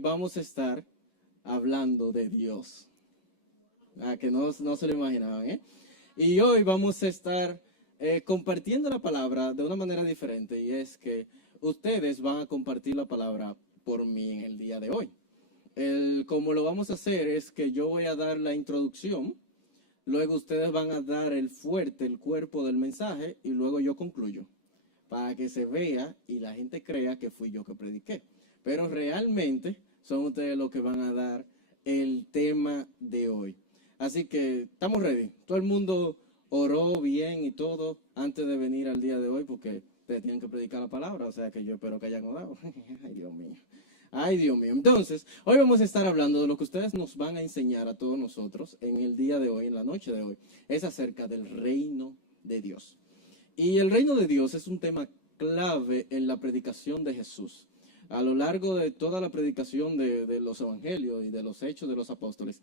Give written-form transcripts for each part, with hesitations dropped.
vamos a estar hablando de Dios. Que no se lo imaginaban, ¿eh? Y hoy vamos a estar compartiendo la palabra de una manera diferente, y es que ustedes van a compartir la palabra por mí en el día de hoy. Como lo vamos a hacer es que yo voy a dar la introducción, luego ustedes van a dar el fuerte, el cuerpo del mensaje, y luego yo concluyo, para que se vea y la gente crea que fui yo que prediqué. Pero realmente son ustedes los que van a dar el tema de hoy. Así que estamos ready. Todo el mundo oró bien y todo antes de venir al día de hoy, porque ustedes tienen que predicar la palabra, o sea que yo espero que hayan orado. Ay, Dios mío. Ay, Dios mío. Entonces, hoy vamos a estar hablando de lo que ustedes nos van a enseñar a todos nosotros en el día de hoy, en la noche de hoy. Es acerca del reino de Dios. Y el reino de Dios es un tema clave en la predicación de Jesús. A lo largo de toda la predicación de los evangelios y de los hechos de los apóstoles,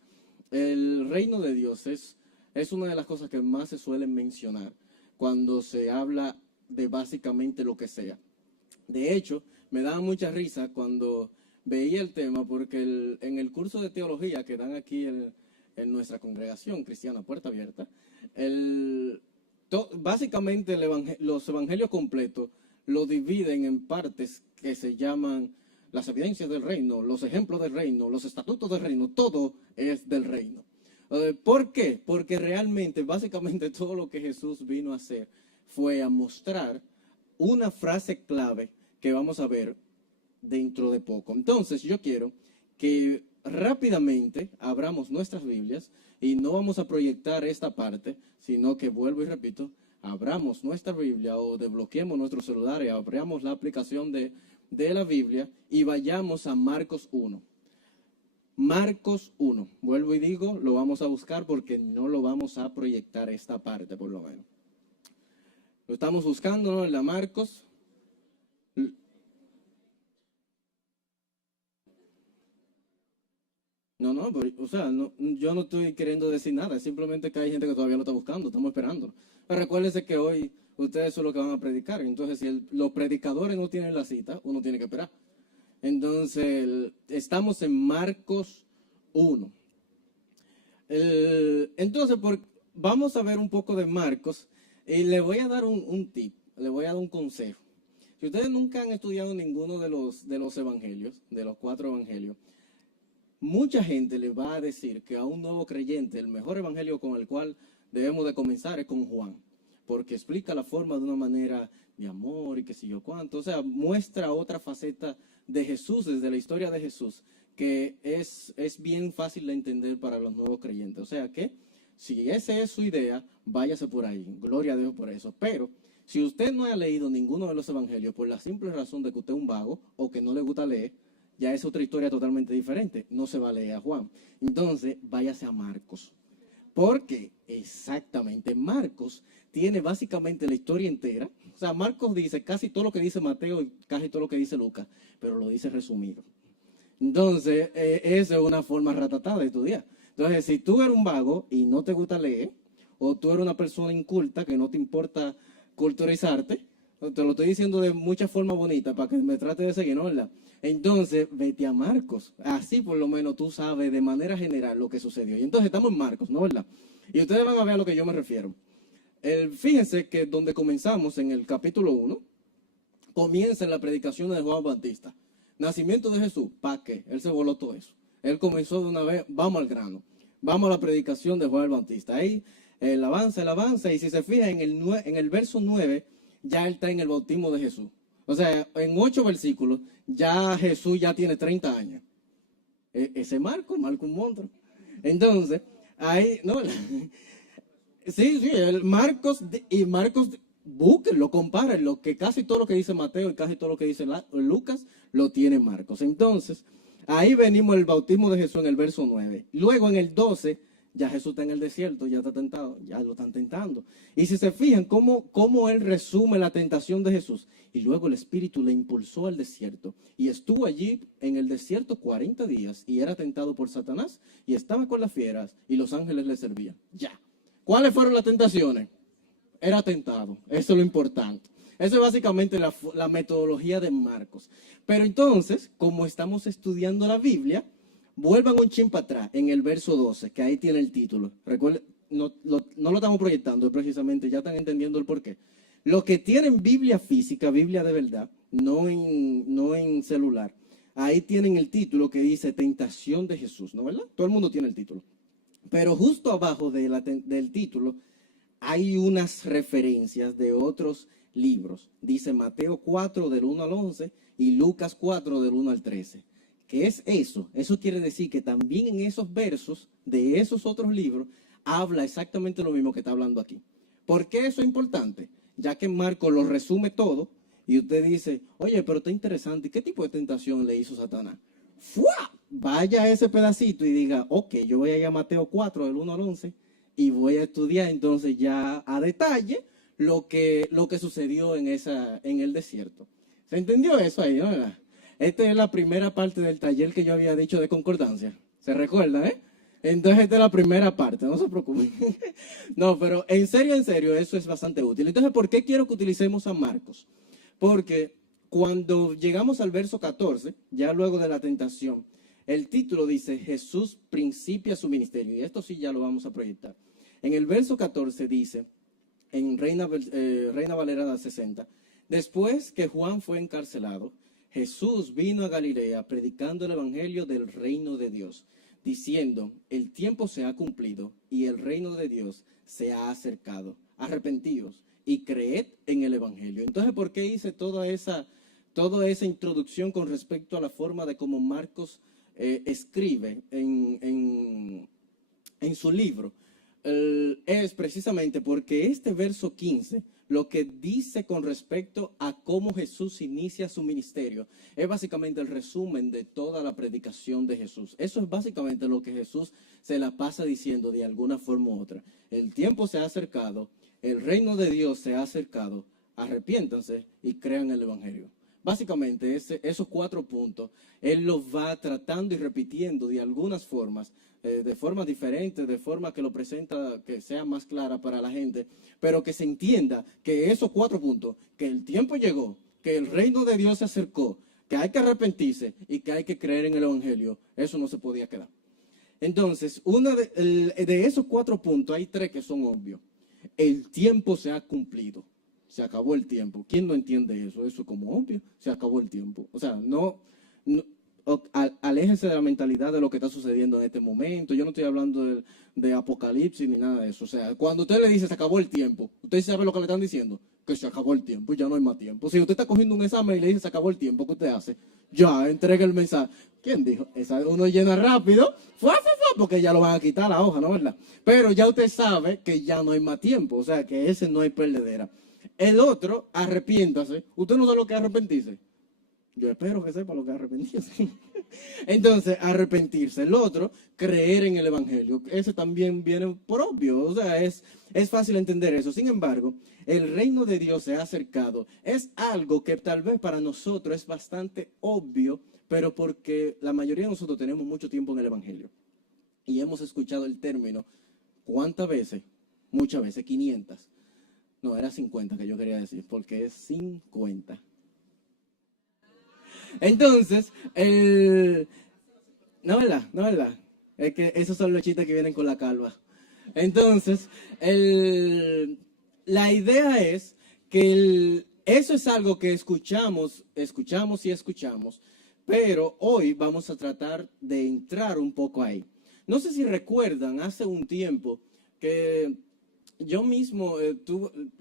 el reino de Dios es una de las cosas que más se suelen mencionar cuando se habla de básicamente lo que sea. De hecho, me daba mucha risa cuando veía el tema, porque en el curso de teología que dan aquí en nuestra congregación cristiana Puerta Abierta, básicamente los evangelios completos lo dividen en partes que se llaman las evidencias del reino, los ejemplos del reino, los estatutos del reino, todo es del reino. ¿Por qué? Porque realmente, básicamente todo lo que Jesús vino a hacer fue a mostrar una frase clave que vamos a ver dentro de poco. Entonces yo quiero que rápidamente abramos nuestras Biblias y no vamos a proyectar esta parte, sino que vuelvo y repito, abramos nuestra Biblia o desbloqueemos nuestro celular y abramos la aplicación de la Biblia y vayamos a Marcos 1. Marcos 1. Vuelvo y digo, lo vamos a buscar porque no lo vamos a proyectar esta parte por lo menos. Lo estamos buscando, ¿no? En la Marcos. No, pero, o sea, yo no estoy queriendo decir nada, es simplemente que hay gente que todavía lo está buscando, estamos esperando. Pero recuérdense que hoy ustedes son los que van a predicar, entonces si los predicadores no tienen la cita, uno tiene que esperar. Entonces, estamos en Marcos 1. Entonces, vamos a ver un poco de Marcos y le voy a dar un tip, le voy a dar un consejo. Si ustedes nunca han estudiado ninguno de los evangelios, de los 4 evangelios, mucha gente le va a decir que a un nuevo creyente el mejor evangelio con el cual debemos de comenzar es con Juan, porque explica la forma de una manera de amor y qué sé yo cuánto, o sea, muestra otra faceta de Jesús, desde la historia de Jesús, que es bien fácil de entender para los nuevos creyentes. O sea que, si esa es su idea, váyase por ahí, gloria a Dios por eso. Pero, si usted no ha leído ninguno de los evangelios por la simple razón de que usted es un vago o que no le gusta leer, ya es otra historia totalmente diferente. No se va a leer a Juan. Entonces, váyase a Marcos. Porque exactamente Marcos tiene básicamente la historia entera. O sea, Marcos dice casi todo lo que dice Mateo y casi todo lo que dice Lucas, pero lo dice resumido. Entonces, esa es una forma ratatada de estudiar. Entonces, si tú eres un vago y no te gusta leer, o tú eres una persona inculta que no te importa culturizarte, te lo estoy diciendo de muchas formas bonitas para que me trate de seguir, ¿no? ¿Verdad? Entonces, vete a Marcos. Así por lo menos tú sabes de manera general lo que sucedió. Y entonces estamos en Marcos, ¿no? ¿Verdad? Y ustedes van a ver a lo que yo me refiero. Fíjense que donde comenzamos en el capítulo 1, comienza la predicación de Juan Bautista. Nacimiento de Jesús, ¿para qué? Él se voló todo eso. Él comenzó de una vez, vamos al grano. Vamos a la predicación de Juan el Bautista. Ahí él avanza, y si se fija en el verso 9, ya él está en el bautismo de Jesús. O sea, en 8 versículos, ya Jesús ya tiene 30 años. Ese Marco un monstruo. Entonces, ahí, no, sí, Marcos, búsquenlo, compárenlo, que casi todo lo que dice Mateo y casi todo lo que dice Lucas, lo tiene Marcos. Entonces, ahí venimos el bautismo de Jesús en el verso 9. Luego en el 12, ya Jesús está en el desierto, ya está tentado, ya lo están tentando. Y si se fijan cómo él resume la tentación de Jesús. Y luego el Espíritu le impulsó al desierto. Y estuvo allí en el desierto 40 días y era tentado por Satanás. Y estaba con las fieras y los ángeles le servían. Ya. ¿Cuáles fueron las tentaciones? Era tentado. Eso es lo importante. Eso es básicamente la metodología de Marcos. Pero entonces, como estamos estudiando la Biblia, vuelvan un chin para atrás en el verso 12, que ahí tiene el título. Recuerden, no lo estamos proyectando precisamente, ya están entendiendo el porqué. Los que tienen Biblia física, Biblia de verdad, no en celular, ahí tienen el título que dice Tentación de Jesús, ¿no verdad? Todo el mundo tiene el título. Pero justo abajo del título hay unas referencias de otros libros. Dice Mateo 4 del 1 al 11 y Lucas 4 del 1 al 13. ¿Qué es eso? Eso quiere decir que también en esos versos de esos otros libros habla exactamente lo mismo que está hablando aquí. ¿Por qué eso es importante? Ya que Marcos lo resume todo y usted dice, oye, pero está interesante, ¿qué tipo de tentación le hizo Satanás? ¡Fua! Vaya a ese pedacito y diga, ok, yo voy a ir a Mateo 4 del 1 al 11 y voy a estudiar entonces ya a detalle lo que sucedió en el desierto. ¿Se entendió eso ahí, no? Esta es la primera parte del taller que yo había dicho de concordancia. ¿Se recuerda, Entonces esta es la primera parte, no se preocupen. No, pero en serio, eso es bastante útil. Entonces, ¿por qué quiero que utilicemos a Marcos? Porque cuando llegamos al verso 14, ya luego de la tentación, el título dice, Jesús principia su ministerio. Y esto sí ya lo vamos a proyectar. En el verso 14 dice, en Reina Valera 60, después que Juan fue encarcelado, Jesús vino a Galilea predicando el evangelio del reino de Dios, diciendo, el tiempo se ha cumplido y el reino de Dios se ha acercado. Arrepentíos y creed en el evangelio. Entonces, ¿por qué hice toda esa introducción con respecto a la forma de cómo Marcos escribe en su libro? Es precisamente porque este verso 15, lo que dice con respecto a cómo Jesús inicia su ministerio, es básicamente el resumen de toda la predicación de Jesús. Eso es básicamente lo que Jesús se la pasa diciendo de alguna forma u otra. El tiempo se ha acercado, el reino de Dios se ha acercado, arrepiéntanse y crean el evangelio. Básicamente, esos 4 puntos, él los va tratando y repitiendo de algunas formas, de formas diferentes, de forma que lo presenta, que sea más clara para la gente, pero que se entienda que esos 4 puntos, que el tiempo llegó, que el reino de Dios se acercó, que hay que arrepentirse y que hay que creer en el evangelio, eso no se podía quedar. Entonces, de esos 4 puntos, hay 3 que son obvios. El tiempo se ha cumplido. Se acabó el tiempo. ¿Quién no entiende eso? Eso es como obvio. Se acabó el tiempo. O sea, aléjense de la mentalidad de lo que está sucediendo en este momento. Yo no estoy hablando de apocalipsis ni nada de eso. O sea, cuando usted le dice se acabó el tiempo, usted sabe lo que le están diciendo, que se acabó el tiempo, ya no hay más tiempo. Si usted está cogiendo un examen y le dice se acabó el tiempo, ¿qué usted hace? Ya, entrega el mensaje. ¿Quién dijo? Uno llena rápido, porque ya lo van a quitar la hoja, ¿no verdad? Pero ya usted sabe que ya no hay más tiempo. O sea, que ese no hay perdedera. El otro, arrepiéntase. ¿Usted no sabe lo que es arrepentirse? Yo espero que sepa lo que es arrepentirse. Entonces, arrepentirse. El otro, creer en el evangelio. Ese también viene por obvio. O sea, es fácil entender eso. Sin embargo, el reino de Dios se ha acercado. Es algo que tal vez para nosotros es bastante obvio, pero porque la mayoría de nosotros tenemos mucho tiempo en el evangelio. Y hemos escuchado el término, ¿cuántas veces? Muchas veces, 500. No, era 50 que yo quería decir, porque es 50. Entonces, no, ¿verdad? Es que esos son los chistes que vienen con la calva. Entonces, la idea es que eso es algo que escuchamos, pero hoy vamos a tratar de entrar un poco ahí. No sé si recuerdan, hace un tiempo que yo mismo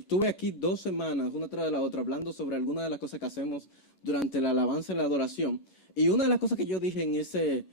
tuve aquí 2 semanas, una tras de la otra, hablando sobre algunas de las cosas que hacemos durante la alabanza y la adoración. Y una de las cosas que yo dije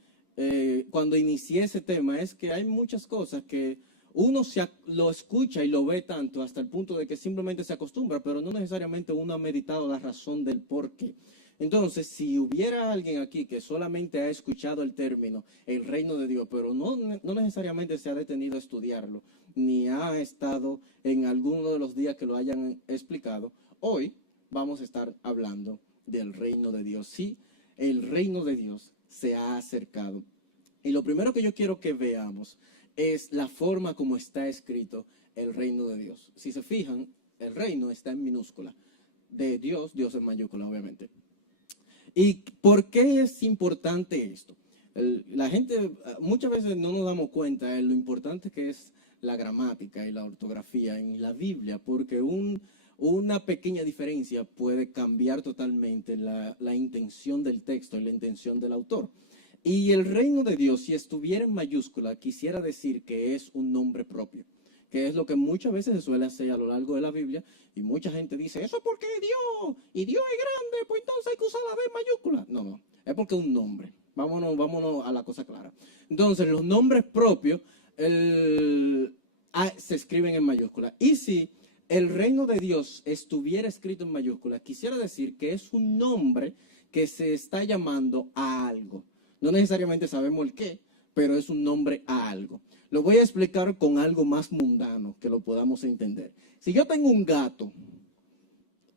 cuando inicié ese tema es que hay muchas cosas que uno lo escucha y lo ve tanto hasta el punto de que simplemente se acostumbra, pero no necesariamente uno ha meditado la razón del por qué. Entonces, si hubiera alguien aquí que solamente ha escuchado el término, el reino de Dios, pero no necesariamente se ha detenido a estudiarlo, ni ha estado en alguno de los días que lo hayan explicado, hoy vamos a estar hablando del reino de Dios. Sí, el reino de Dios se ha acercado. Y lo primero que yo quiero que veamos es la forma como está escrito el reino de Dios. Si se fijan, el reino está en minúscula. de Dios, Dios en mayúscula, obviamente. ¿Y por qué es importante esto? La gente muchas veces no nos damos cuenta de lo importante que es la gramática y la ortografía en la Biblia, porque una pequeña diferencia puede cambiar totalmente la intención del texto y la intención del autor. Y el reino de Dios, si estuviera en mayúscula, quisiera decir que es un nombre propio, que es lo que muchas veces se suele hacer a lo largo de la Biblia, y mucha gente dice, eso es porque Dios, y Dios es grande, pues entonces hay que usar la D en mayúscula. No, no, es porque es un nombre. Vámonos a la cosa clara. Entonces, los nombres propios se escriben en mayúscula. Y si el reino de Dios estuviera escrito en mayúscula, quisiera decir que es un nombre que se está llamando a algo. No necesariamente sabemos el qué, pero es un nombre a algo. Lo voy a explicar con algo más mundano, que lo podamos entender. Si yo tengo un gato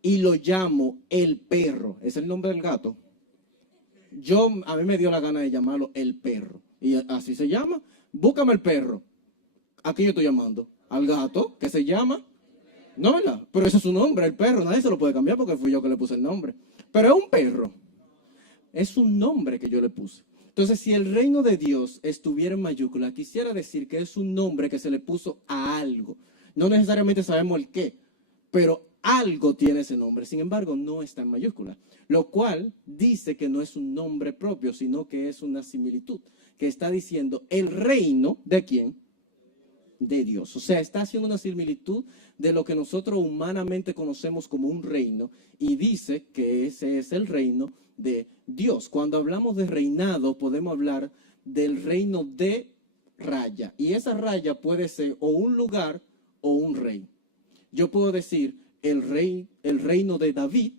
y lo llamo el perro, ¿es el nombre del gato? A mí me dio la gana de llamarlo el perro. Y así se llama. Búscame el perro. ¿A quién yo estoy llamando? Al gato, que se llama... No, ¿verdad? Pero ese es su nombre, el perro. Nadie se lo puede cambiar porque fui yo que le puse el nombre. Pero es un perro. Es un nombre que yo le puse. Entonces, si el reino de Dios estuviera en mayúscula, quisiera decir que es un nombre que se le puso a algo. No necesariamente sabemos el qué, pero algo tiene ese nombre. Sin embargo, no está en mayúscula. Lo cual dice que no es un nombre propio, sino que es una similitud. Que está diciendo el reino de ¿quién? De Dios. O sea, está haciendo una similitud de lo que nosotros humanamente conocemos como un reino y dice que ese es el reino de Dios. Cuando hablamos de reinado, podemos hablar del reino de raya. Y esa raya puede ser o un lugar o un rey. Yo puedo decir el reino de David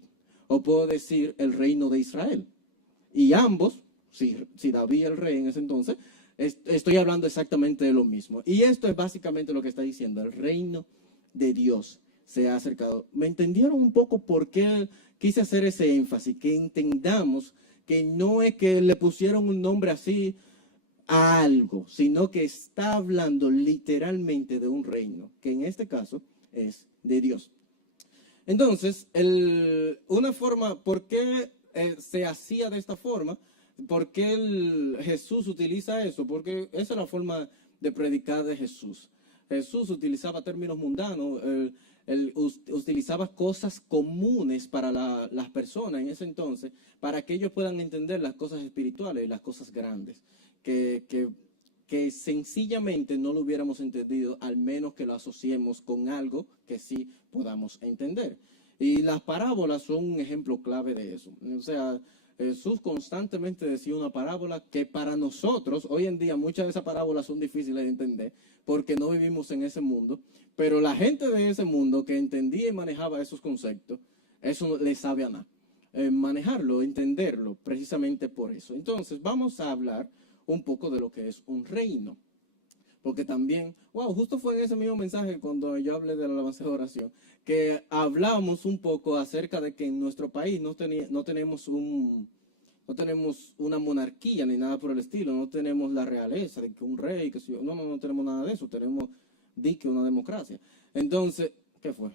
o puedo decir el reino de Israel. Y ambos, si David el rey en ese entonces, estoy hablando exactamente de lo mismo. Y esto es básicamente lo que está diciendo. El reino de Dios se ha acercado. ¿Me entendieron un poco por qué quise hacer ese énfasis? Que entendamos que no es que le pusieron un nombre así a algo, sino que está hablando literalmente de un reino, que en este caso es de Dios. Entonces, una forma, ¿por qué se hacía de esta forma? ¿Por qué Jesús utiliza eso? Porque esa es la forma de predicar de Jesús. Jesús utilizaba términos mundanos, él utilizaba cosas comunes para las personas en ese entonces, para que ellos puedan entender las cosas espirituales y las cosas grandes, que sencillamente no lo hubiéramos entendido, al menos que lo asociemos con algo que sí podamos entender. Y las parábolas son un ejemplo clave de eso. O sea, Jesús constantemente decía una parábola que para nosotros, hoy en día, muchas de esas parábolas son difíciles de entender porque no vivimos en ese mundo, pero la gente de ese mundo que entendía y manejaba esos conceptos, eso no le sabe a nada. Manejarlo, entenderlo, precisamente por eso. Entonces, vamos a hablar un poco de lo que es un reino. Porque también, justo fue en ese mismo mensaje cuando yo hablé de la alabanza de oración, que hablamos un poco acerca de que en nuestro país no tenemos una monarquía ni nada por el estilo, no tenemos la realeza de que un rey, que no tenemos nada de eso, tenemos una democracia. Entonces, ¿qué fue?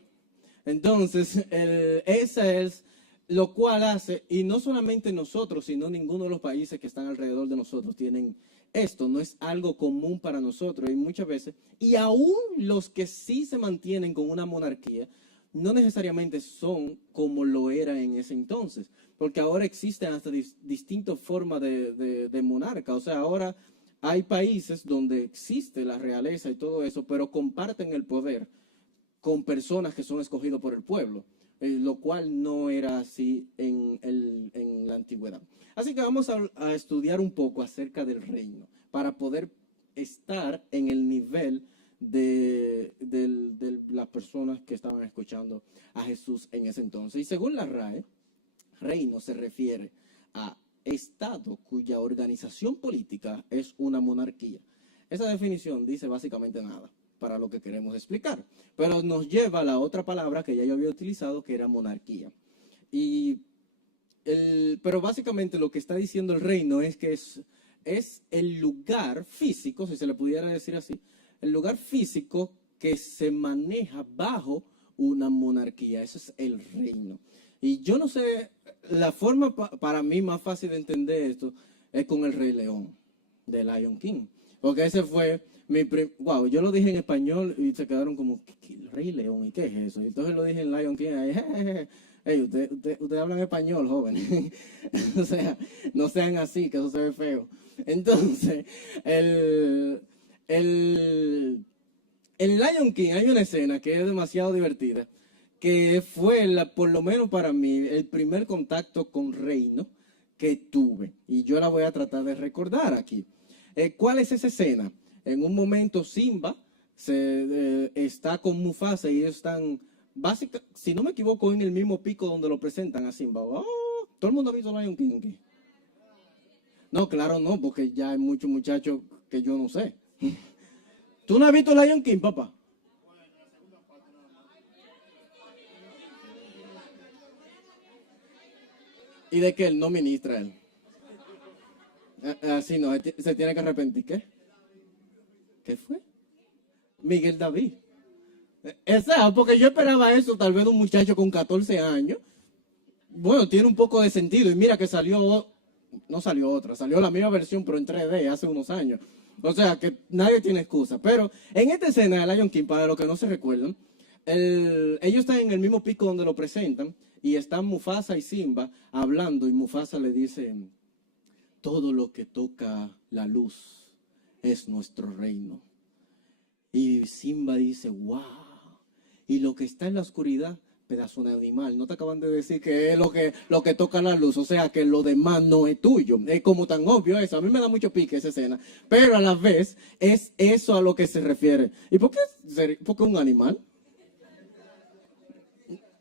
Entonces, esa es lo cual hace, y no solamente nosotros, sino ninguno de los países que están alrededor de nosotros tienen esto, no es algo común para nosotros y muchas veces, y aún los que sí se mantienen con una monarquía, no necesariamente son como lo era en ese entonces, porque ahora existen hasta distintas formas de monarca, o sea, ahora hay países donde existe la realeza y todo eso, pero comparten el poder con personas que son escogidos por el pueblo. Lo cual no era así en la antigüedad. Así que vamos a estudiar un poco acerca del reino, para poder estar en el nivel de las personas que estaban escuchando a Jesús en ese entonces. Y según la RAE, reino se refiere a estado cuya organización política es una monarquía. Esa definición dice básicamente nada para lo que queremos explicar, pero nos lleva a la otra palabra que ya yo había utilizado, que era monarquía. Pero básicamente lo que está diciendo el reino es que es el lugar físico, si se le pudiera decir así, el lugar físico que se maneja bajo una monarquía, eso es el reino. Y yo no sé, la forma para mí más fácil de entender esto es con el Rey León, de Lion King. Porque ese fue wow, yo lo dije en español y se quedaron como, ¿qué Rey León? ¿Y qué es eso? Y entonces lo dije en Lion King, ahí, hey, usted habla en español, joven. O sea, no sean así, que eso se ve feo. Entonces, el, en Lion King hay una escena que es demasiado divertida, que fue, por lo menos para mí, el primer contacto con reino que tuve. Y yo la voy a tratar de recordar aquí. ¿Cuál es esa escena? En un momento Simba está con Mufasa y ellos están, si no me equivoco, en el mismo pico donde lo presentan a Simba. Oh, ¿todo el mundo ha visto Lion King aquí? No, claro no, porque ya hay muchos muchachos que yo no sé. ¿Tú no has visto Lion King, papá? ¿Y de que él no ministra él? Así no, se tiene que arrepentir. ¿Qué? ¿Qué fue? Miguel David. Esa, porque yo esperaba eso, tal vez de un muchacho con 14 años. Bueno, tiene un poco de sentido. Y mira que no salió otra, salió la misma versión, pero en 3D hace unos años. O sea que nadie tiene excusa. Pero en esta escena de Lion King, para los que no se recuerdan, ellos están en el mismo pico donde lo presentan y están Mufasa y Simba hablando y Mufasa le dice, todo lo que toca la luz es nuestro reino. Y Simba dice, wow, y lo que está en la oscuridad, pedazo de animal, no te acaban de decir que es lo que toca la luz, o sea que lo demás no es tuyo, es como tan obvio eso, a mí me da mucho pique esa escena, pero a la vez es eso a lo que se refiere. ¿Y por qué un animal?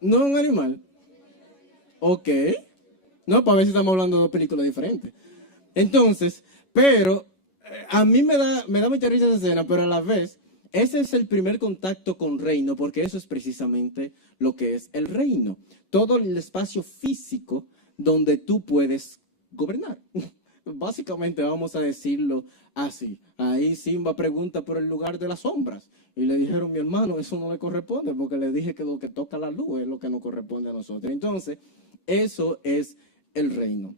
No es un animal. Ok. No, para ver si estamos hablando de dos películas diferentes. Entonces, pero a mí me da mucha risa esa escena, pero a la vez, ese es el primer contacto con reino, porque eso es precisamente lo que es el reino. Todo el espacio físico donde tú puedes gobernar. Básicamente vamos a decirlo así. Ahí Simba pregunta por el lugar de las sombras. Y le dijeron, mi hermano, eso no le corresponde, porque le dije que lo que toca la luz es lo que nos corresponde a nosotros. Entonces, eso es el reino.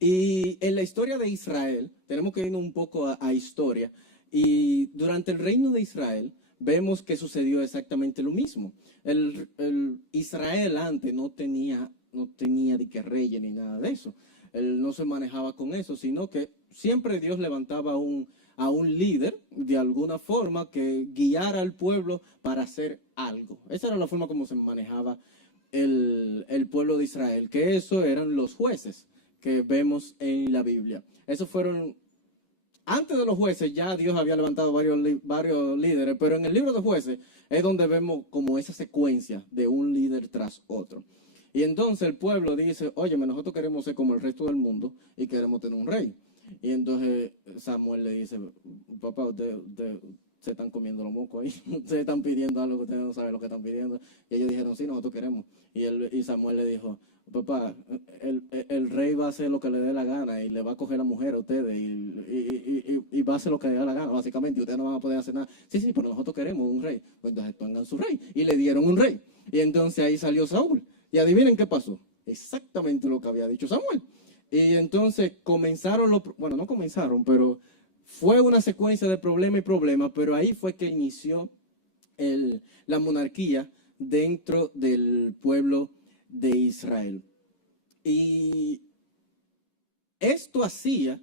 Y en la historia de Israel, tenemos que ir un poco a historia, y durante el reino de Israel vemos que sucedió exactamente lo mismo. El Israel antes no tenía de que reyes ni nada de eso. Él no se manejaba con eso, sino que siempre Dios levantaba a un líder de alguna forma que guiara al pueblo para hacer algo. Esa era la forma como se manejaba el pueblo de Israel, que eso eran los jueces que vemos en la Biblia. Esos fueron, antes de los jueces ya Dios había levantado varios líderes, pero en el libro de jueces es donde vemos como esa secuencia de un líder tras otro. Y entonces el pueblo dice, oye, nosotros queremos ser como el resto del mundo y queremos tener un rey. Y entonces Samuel le dice, papá, usted se están comiendo los mocos ahí, ustedes están pidiendo algo que ustedes no saben lo que están pidiendo. Y ellos dijeron, sí, nosotros queremos. Y Samuel le dijo, papá, el rey va a hacer lo que le dé la gana y le va a coger la mujer a ustedes y va a hacer lo que le dé la gana, básicamente, y ustedes no van a poder hacer nada. Sí, sí, pero nosotros queremos un rey. Pues entonces pongan su rey. Y le dieron un rey. Y entonces ahí salió Saúl. Y adivinen qué pasó. Exactamente lo que había dicho Samuel. Y entonces bueno, no comenzaron, pero fue una secuencia de problema y problema, pero ahí fue que inició la monarquía dentro del pueblo de Israel. Y esto hacía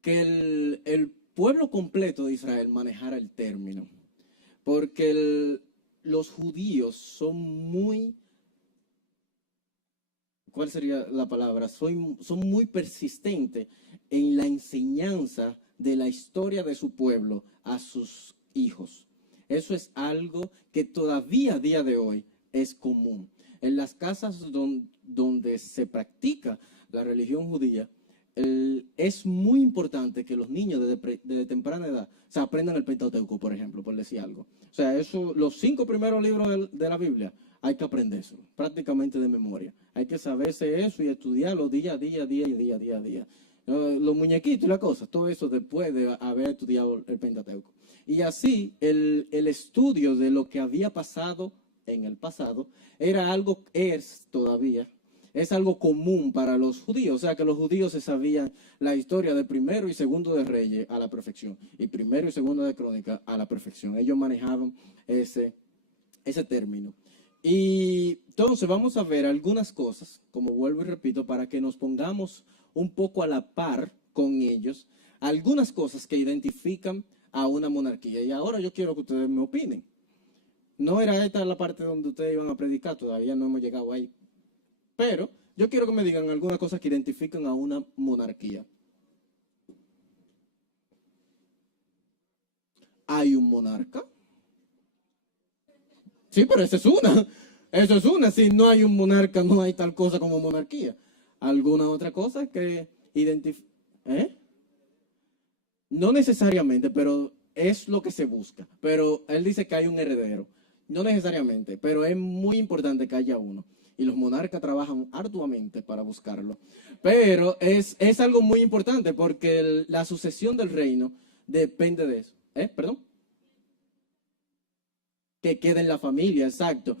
que el pueblo completo de Israel manejara el término, porque los judíos son muy, ¿cuál sería la palabra? Son muy persistentes en la enseñanza de la historia de su pueblo a sus hijos. Eso es algo que todavía a día de hoy es común. En las casas donde se practica la religión judía, es muy importante que los niños desde temprana edad se aprendan el Pentateuco, por ejemplo, por decir algo. O sea, los 5 primeros libros de la Biblia, hay que aprenderse prácticamente de memoria. Hay que saberse eso y estudiarlo día a día, día a día. Los muñequitos y la cosa, todo eso después de haber estudiado el Pentateuco. Y así el estudio de lo que había pasado en el pasado, era algo, es todavía, es algo común para los judíos. O sea, que los judíos se sabían la historia de primero y segundo de Reyes a la perfección, y primero y segundo de Crónica a la perfección. Ellos manejaban ese término. Y entonces vamos a ver algunas cosas, como vuelvo y repito, para que nos pongamos un poco a la par con ellos, algunas cosas que identifican a una monarquía. Y ahora yo quiero que ustedes me opinen. No era esta la parte donde ustedes iban a predicar, todavía no hemos llegado ahí. Pero yo quiero que me digan algunas cosas que identifican a una monarquía. ¿Hay un monarca? Sí, pero esa es una. Eso es una. Si no hay un monarca, no hay tal cosa como monarquía. ¿Alguna otra cosa que identifique? No necesariamente, pero es lo que se busca. Pero él dice que hay un heredero. No necesariamente, pero es muy importante que haya uno. Y los monarcas trabajan arduamente para buscarlo. Pero es algo muy importante porque la sucesión del reino depende de eso. ¿Perdón? Que quede en la familia, exacto.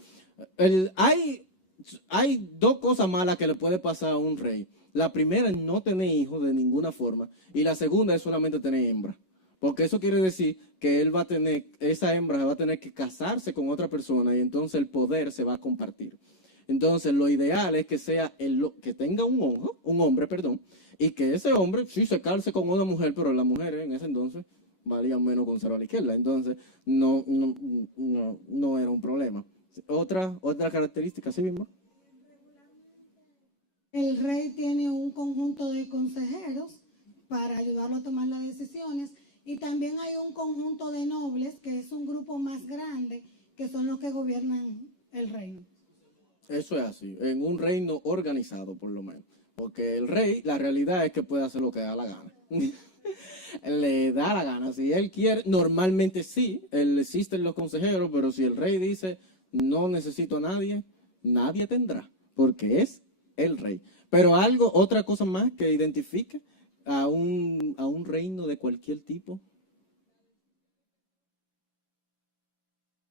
Hay dos cosas malas que le puede pasar a un rey. La primera es no tener hijos de ninguna forma. Y la segunda es solamente tener hembra. Porque eso quiere decir que él va a tener, esa hembra va a tener que casarse con otra persona y entonces el poder se va a compartir. Entonces lo ideal es que sea que tenga un hombre, perdón, y que ese hombre sí se calce con una mujer, pero la mujer en ese entonces valía menos con cero a la izquierda. Entonces no era un problema. Otra característica, ¿sí mismo? El rey tiene un conjunto de consejeros para ayudarlo a tomar las decisiones y también hay un conjunto de nobles, que es un grupo más grande, que son los que gobiernan el reino. Eso es así, en un reino organizado por lo menos. Porque el rey, la realidad es que puede hacer lo que da la gana. Le da la gana. Si él quiere, normalmente sí, existen los consejeros, pero si el rey dice no necesito a nadie, nadie tendrá, porque es el rey. Pero otra cosa más que identifique a un reino de cualquier tipo,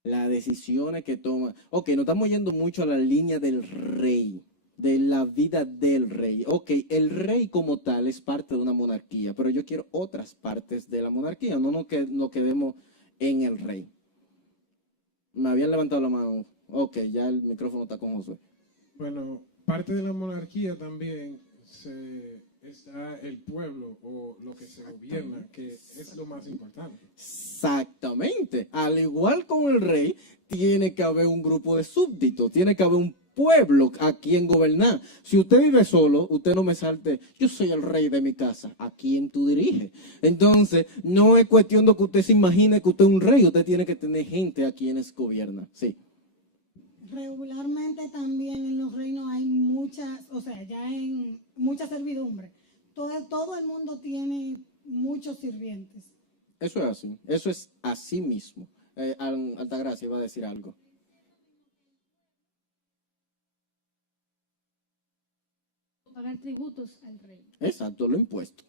las decisiones que toma. Ok, no estamos yendo mucho a la línea del rey, de la vida del rey. Ok, el rey como tal es parte de una monarquía, pero yo quiero otras partes de la monarquía, no nos quedemos en el rey. Me habían levantado la mano. Ok, ya el micrófono está con Josué. Bueno, parte de la monarquía también está el pueblo o lo que se gobierna, que es lo más importante. Exactamente. Al igual como el rey, tiene que haber un grupo de súbditos, tiene que haber un pueblo a quien gobernar. Si usted vive solo, usted no me salte, yo soy el rey de mi casa, ¿a quién tú diriges? Entonces, no es cuestión de que usted se imagine que usted es un rey, usted tiene que tener gente a quienes gobierna. Sí. Regularmente también en los reinos hay muchas, o sea, ya en mucha servidumbre. Todo el mundo tiene muchos sirvientes. Eso es así mismo. Altagracia iba a decir algo. Pagar tributos al rey. Exacto, lo impuesto,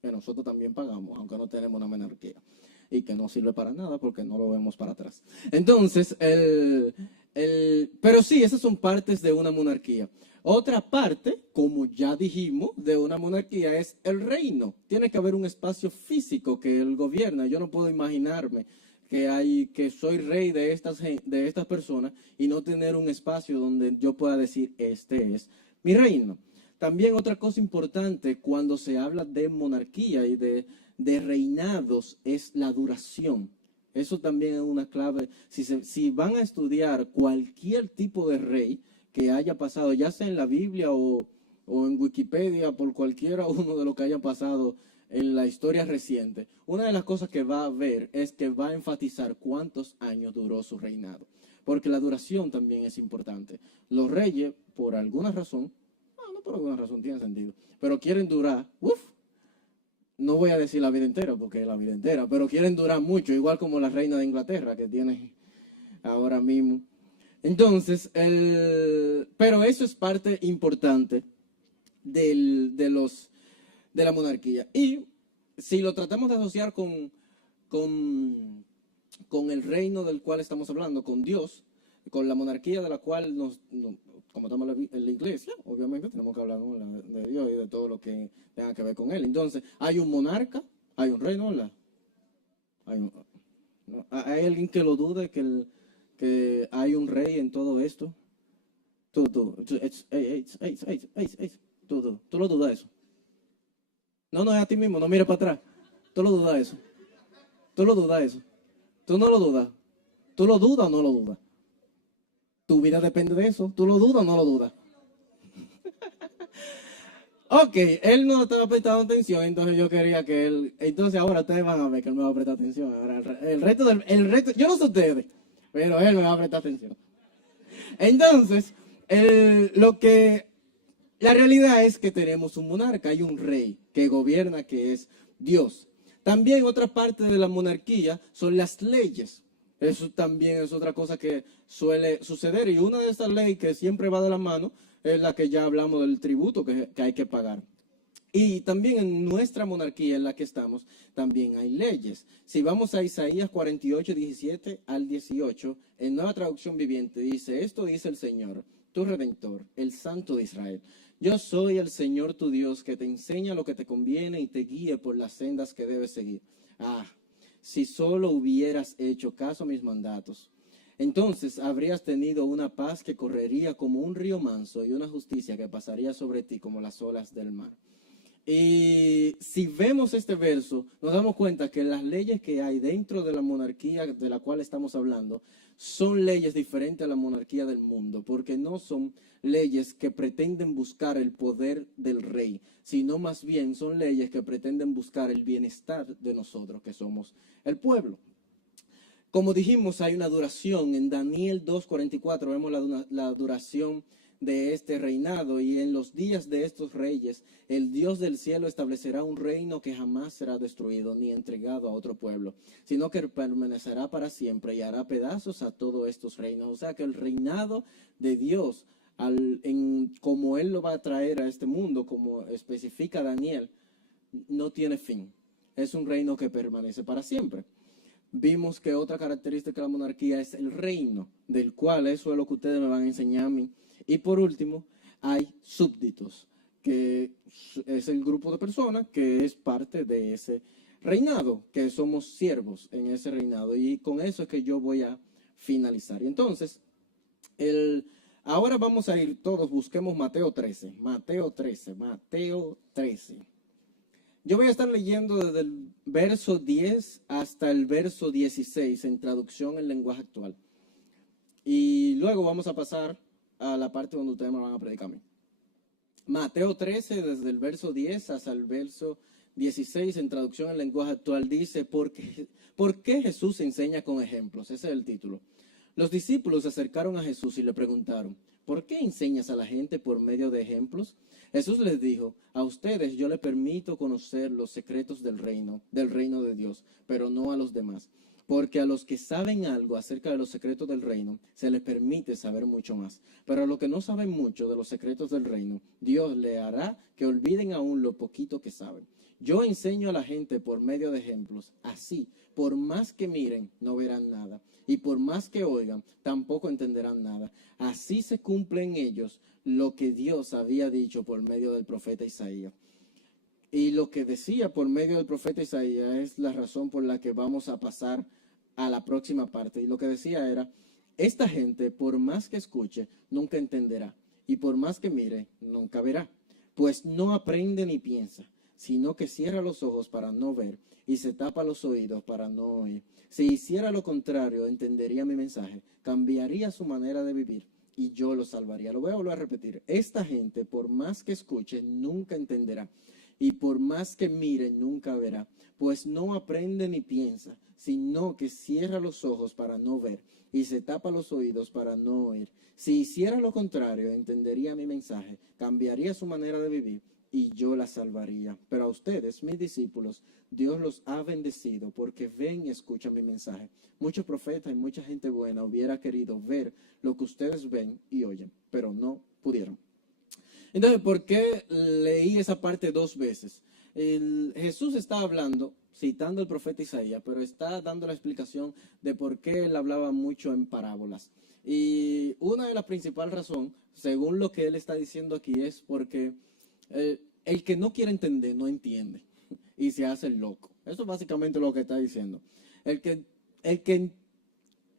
que nosotros también pagamos, aunque no tenemos una monarquía, y que no sirve para nada porque no lo vemos para atrás. Entonces, pero sí, esas son partes de una monarquía. Otra parte, como ya dijimos, de una monarquía es el reino. Tiene que haber un espacio físico que él gobierna. Yo no puedo imaginarme que soy rey de estas personas y no tener un espacio donde yo pueda decir, este es mi reino. También otra cosa importante cuando se habla de monarquía y de reinados es la duración. Eso también es una clave. Si van a estudiar cualquier tipo de rey que haya pasado, ya sea en la Biblia o en Wikipedia, por cualquiera uno de los que haya pasado en la historia reciente, una de las cosas que va a ver es que va a enfatizar cuántos años duró su reinado. Porque la duración también es importante. Los reyes, por alguna razón, no por alguna razón, tiene sentido, pero quieren durar, no voy a decir la vida entera, porque es la vida entera, pero quieren durar mucho, igual como la reina de Inglaterra que tiene ahora mismo. Entonces, pero eso es parte importante de la monarquía. Y si lo tratamos de asociar con el reino del cual estamos hablando, con Dios, con la monarquía de la cual como estamos en la iglesia, obviamente tenemos que hablar, ¿no?, de Dios y de todo lo que tenga que ver con él. Entonces, hay un monarca, hay un rey, ¿no? ¿Hay alguien que lo dude que hay un rey en todo esto? Tú lo dudas eso. No, es a ti mismo, no mires para atrás. Tú lo dudas eso. Tú lo dudas eso. Tú no lo dudas. ¿Tú lo dudas o no lo dudas? Tu vida depende de eso. ¿Tú lo dudas o no lo dudas? Ok, él no estaba prestando atención, entonces yo quería que él... Entonces ahora ustedes van a ver que él me va a prestar atención. Ahora el resto, yo no sé ustedes, pero él me va a prestar atención. Entonces, la realidad es que tenemos un monarca, hay un rey que gobierna, que es Dios. También otra parte de la monarquía son las leyes. Eso también es otra cosa que suele suceder. Y una de esas leyes que siempre va de la mano es la que ya hablamos del tributo que hay que pagar. Y también en nuestra monarquía en la que estamos, también hay leyes. Si vamos a Isaías 48, 17 al 18, en Nueva Traducción Viviente dice: esto dice el Señor, tu Redentor, el Santo de Israel. Yo soy el Señor tu Dios, que te enseña lo que te conviene y te guíe por las sendas que debes seguir. Si solo hubieras hecho caso a mis mandatos, entonces habrías tenido una paz que correría como un río manso y una justicia que pasaría sobre ti como las olas del mar. Y si vemos este verso, nos damos cuenta que las leyes que hay dentro de la monarquía de la cual estamos hablando son leyes diferentes a la monarquía del mundo, porque no son leyes que pretenden buscar el poder del rey, sino más bien son leyes que pretenden buscar el bienestar de nosotros, que somos el pueblo. Como dijimos, hay una duración. En Daniel 2:44 vemos la duración de este reinado, y en los días de estos reyes, el Dios del cielo establecerá un reino que jamás será destruido ni entregado a otro pueblo, sino que permanecerá para siempre y hará pedazos a todos estos reinos. O sea que el reinado de Dios, como Él lo va a traer a este mundo, como especifica Daniel, no tiene fin. Es un reino que permanece para siempre. Vimos que otra característica de la monarquía es el reino, del cual eso es lo que ustedes me van a enseñar a mí. Y por último, hay súbditos, que es el grupo de personas que es parte de ese reinado, que somos siervos en ese reinado. Y con eso es que yo voy a finalizar. Y entonces, ahora vamos a ir todos, busquemos Mateo 13. Yo voy a estar leyendo desde el verso 10 hasta el verso 16 en traducción en lenguaje actual. Y luego vamos a pasar a la parte donde ustedes me van a predicar a mí. Mateo 13, desde el verso 10 hasta el verso 16 en traducción en lenguaje actual, dice: ¿Por qué Jesús enseña con ejemplos? Ese es el título. Los discípulos se acercaron a Jesús y le preguntaron: ¿por qué enseñas a la gente por medio de ejemplos? Jesús les dijo: a ustedes yo les permito conocer los secretos del reino de Dios, pero no a los demás. Porque a los que saben algo acerca de los secretos del reino, se les permite saber mucho más. Pero a los que no saben mucho de los secretos del reino, Dios le hará que olviden aún lo poquito que saben. Yo enseño a la gente por medio de ejemplos. Así, por más que miren, no verán nada. Y por más que oigan, tampoco entenderán nada. Así se cumple en ellos lo que Dios había dicho por medio del profeta Isaías. Y lo que decía por medio del profeta Isaías es la razón por la que vamos a pasar a la próxima parte. Y lo que decía era: esta gente, por más que escuche, nunca entenderá. Y por más que mire, nunca verá. Pues no aprende ni piensa, sino que cierra los ojos para no ver y se tapa los oídos para no oír. Si hiciera lo contrario, entendería mi mensaje, cambiaría su manera de vivir y yo lo salvaría. Lo voy a volver a repetir. Esta gente, por más que escuche, nunca entenderá. Y por más que mire, nunca verá. Pues no aprende ni piensa, sino que cierra los ojos para no ver y se tapa los oídos para no oír. Si hiciera lo contrario, entendería mi mensaje, cambiaría su manera de vivir y yo la salvaría. Pero a ustedes, mis discípulos, Dios los ha bendecido porque ven y escuchan mi mensaje. Muchos profetas y mucha gente buena hubiera querido ver lo que ustedes ven y oyen, pero no pudieron. Entonces, ¿por qué leí esa parte dos veces? Jesús está hablando, citando al profeta Isaías, pero está dando la explicación de por qué él hablaba mucho en parábolas. Y una de las principales razones, según lo que él está diciendo aquí, es porque el que no quiere entender no entiende y se hace el loco. Eso es básicamente lo que está diciendo. El que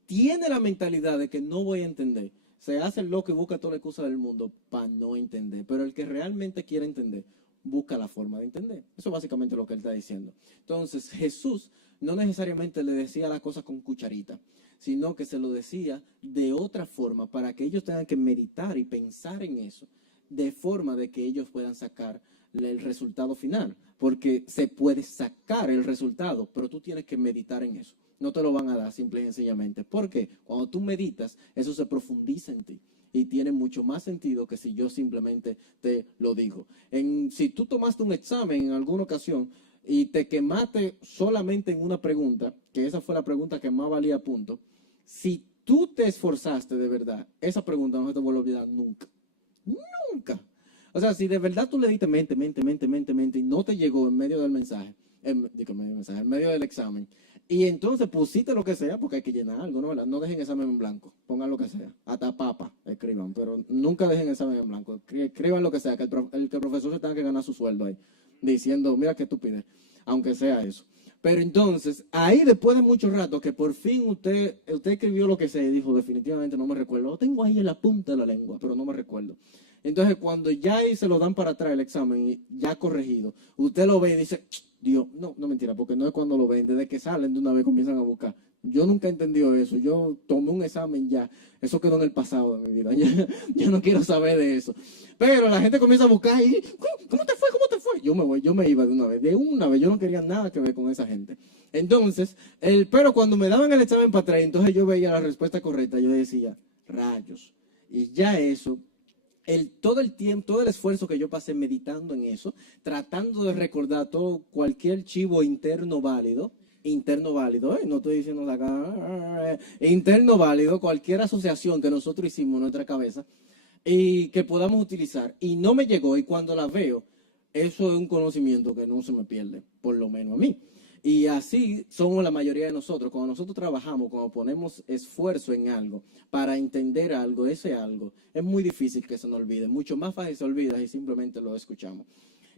tiene la mentalidad de que no voy a entender, se hace el loco y busca toda la excusa del mundo para no entender. Pero el que realmente quiere entender, busca la forma de entender. Eso es básicamente lo que él está diciendo. Entonces, Jesús no necesariamente le decía las cosas con cucharita, sino que se lo decía de otra forma para que ellos tengan que meditar y pensar en eso, de forma de que ellos puedan sacar el resultado final. Porque se puede sacar el resultado, pero tú tienes que meditar en eso. No te lo van a dar simple y sencillamente. Porque cuando tú meditas, eso se profundiza en ti. Y tiene mucho más sentido que si yo simplemente te lo digo. Si tú tomaste un examen en alguna ocasión y te quemaste solamente en una pregunta, que esa fue la pregunta que más valía punto, si tú te esforzaste de verdad, esa pregunta no se te vuelve a olvidar nunca. Nunca. O sea, si de verdad tú le diste mente, y no te llegó en medio del mensaje, en medio del examen, y entonces pusiste lo que sea, porque hay que llenar algo, ¿no? ¿Verdad? No dejen examen en blanco, pongan lo que sea, hasta papa, escriban, pero nunca dejen examen en blanco, escriban lo que sea, que el profesor se tenga que ganar su sueldo ahí, diciendo, mira qué tú pides, aunque sea eso. Pero entonces, ahí después de mucho rato, que por fin usted escribió lo que sea y dijo, definitivamente no me recuerdo, lo tengo ahí en la punta de la lengua, pero no me recuerdo. Entonces, cuando ya ahí se lo dan para atrás el examen, y ya corregido, usted lo ve y dice, Dios, no mentira, porque no es cuando lo ven, desde que salen de una vez comienzan a buscar. Yo nunca he entendido eso, yo tomé un examen ya, eso quedó en el pasado de mi vida, yo no quiero saber de eso. Pero la gente comienza a buscar y, ¿cómo te fue? ¿Cómo te fue? Yo me iba de una vez, yo no quería nada que ver con esa gente. Entonces, pero cuando me daban el examen para atrás, entonces yo veía la respuesta correcta, yo decía, rayos, y ya eso. Todo el tiempo, todo el esfuerzo que yo pasé meditando en eso, tratando de recordar cualquier chivo interno válido, no estoy diciendo acá, interno válido, cualquier asociación que nosotros hicimos en nuestra cabeza y que podamos utilizar. Y no me llegó, y cuando la veo, eso es un conocimiento que no se me pierde, por lo menos a mí. Y así somos la mayoría de nosotros. Cuando nosotros trabajamos, cuando ponemos esfuerzo en algo para entender algo, ese algo, es muy difícil que se nos olvide. Mucho más fácil se olvida y simplemente lo escuchamos.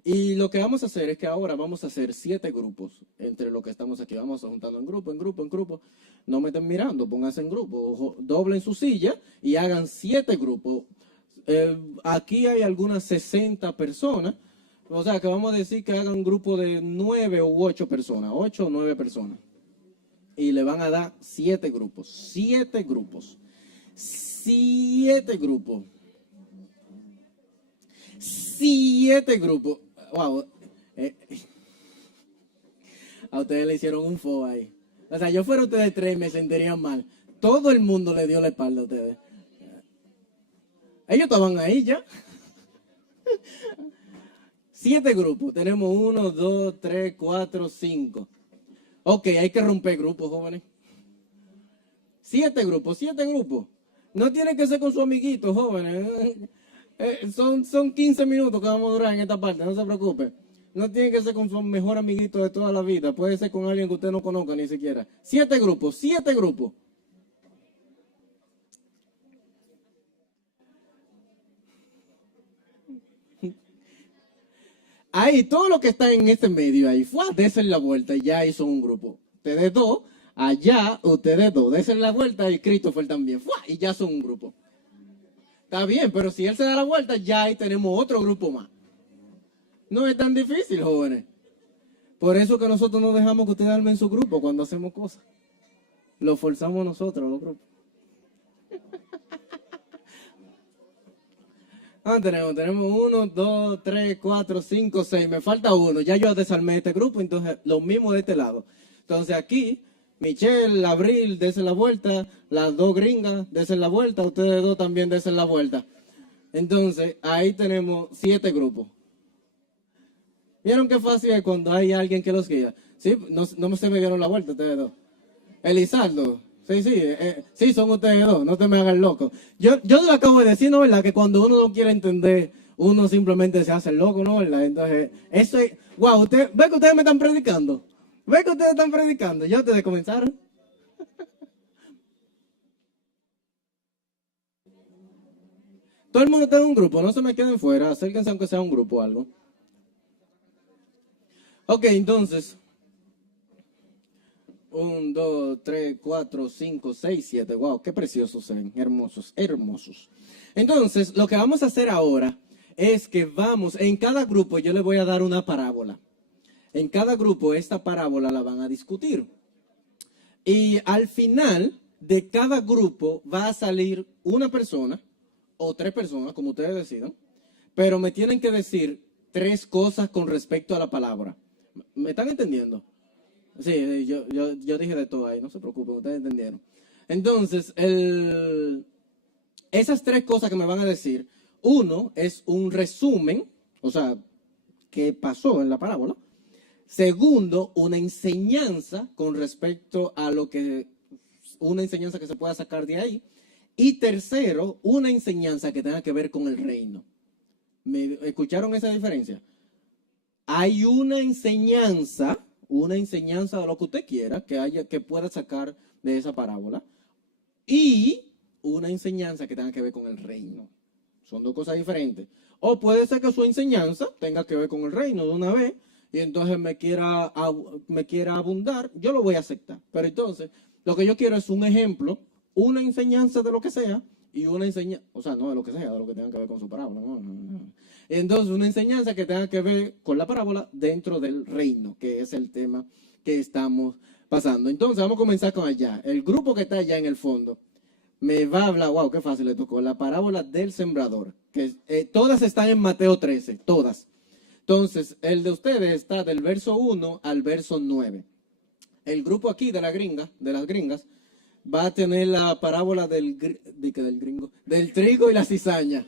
Y lo que vamos a hacer es que ahora vamos a hacer 7 grupos entre los que estamos aquí. Vamos a juntando en grupo. No me estén mirando, pónganse en grupo. Doblen su silla y hagan 7 grupos. Aquí hay algunas 60 personas. O sea, que vamos a decir que hagan un grupo de 9 u 8 personas, 8 o 9 personas. Y le van a dar 7 grupos. 7 grupos. 7 grupos. 7 grupos. Wow. A ustedes le hicieron un fo ahí. O sea, yo fuera ustedes 3 me sentirían mal. Todo el mundo le dio la espalda a ustedes. Ellos estaban ahí ya. 7 grupos. Tenemos 1, 2, 3, 4, 5. Ok, hay que romper grupos, jóvenes. 7 grupos. No tiene que ser con su amiguito, jóvenes. Son 15 minutos que vamos a durar en esta parte, no se preocupe. No tiene que ser con su mejor amiguito de toda la vida. Puede ser con alguien que usted no conozca ni siquiera. 7 grupos. Ahí, todo lo que está en este medio ahí, desen la vuelta y ya ahí son un grupo. Ustedes 2, allá, ustedes 2, desen la vuelta y Christopher también, y ya son un grupo. Está bien, pero si él se da la vuelta, ya ahí tenemos otro grupo más. No es tan difícil, jóvenes. Por eso que nosotros no dejamos que ustedes armen su grupo cuando hacemos cosas. Lo forzamos nosotros, los grupos. Tenemos 1, 2, 3, 4, 5, 6. Me falta uno. Ya yo desarmé este grupo, entonces lo mismo de este lado. Entonces aquí, Michelle, Abril, desen la vuelta. Las 2 gringas, desen la vuelta. Ustedes 2 también desen la vuelta. Entonces, ahí tenemos 7 grupos. ¿Vieron qué fácil es cuando hay alguien que los guía? Sí, no se me dieron la vuelta ustedes 2. Elizardo. Sí, son ustedes 2, no te me hagan loco. Yo lo acabo de decir, ¿no? ¿Verdad? Que cuando uno no quiere entender, uno simplemente se hace el loco, ¿no? ¿Verdad? Entonces, eso es, wow, ¿ve que ustedes me están predicando? Ya ustedes comenzaron. Todo el mundo está en un grupo, no se me queden fuera, acérquense aunque sea un grupo o algo. Ok, entonces, 1, 2, 3, 4, 5, 6, 7. Wow, qué preciosos se ven, hermosos, hermosos. Entonces, lo que vamos a hacer ahora es que vamos, en cada grupo yo les voy a dar una parábola. En cada grupo esta parábola la van a discutir. Y al final de cada grupo va a salir una persona o 3 personas, como ustedes decidan, pero me tienen que decir 3 cosas con respecto a la palabra. ¿Me están entendiendo? Sí, yo dije de todo ahí, no se preocupen, ustedes entendieron. Entonces, esas 3 cosas que me van a decir, uno es un resumen, o sea, qué pasó en la parábola. Segundo, una enseñanza con respecto a una enseñanza que se pueda sacar de ahí. Y tercero, una enseñanza que tenga que ver con el reino. ¿Me escucharon esa diferencia? Hay una enseñanza de lo que usted quiera que pueda sacar de esa parábola. Y una enseñanza que tenga que ver con el reino. Son 2 cosas diferentes. O puede ser que su enseñanza tenga que ver con el reino de una vez y entonces me quiera abundar, yo lo voy a aceptar. Pero entonces, lo que yo quiero es un ejemplo, una enseñanza de lo que sea y una enseñanza, o sea, no de lo que sea, de lo que tenga que ver con su parábola. No. Entonces, una enseñanza que tenga que ver con la parábola dentro del reino, que es el tema que estamos pasando. Entonces, vamos a comenzar con allá. El grupo que está allá en el fondo me va a hablar, wow, qué fácil le tocó, la parábola del sembrador, que todas están en Mateo 13, todas. Entonces, el de ustedes está del verso 1 al verso 9. El grupo aquí de las gringas, va a tener la parábola del trigo y la cizaña.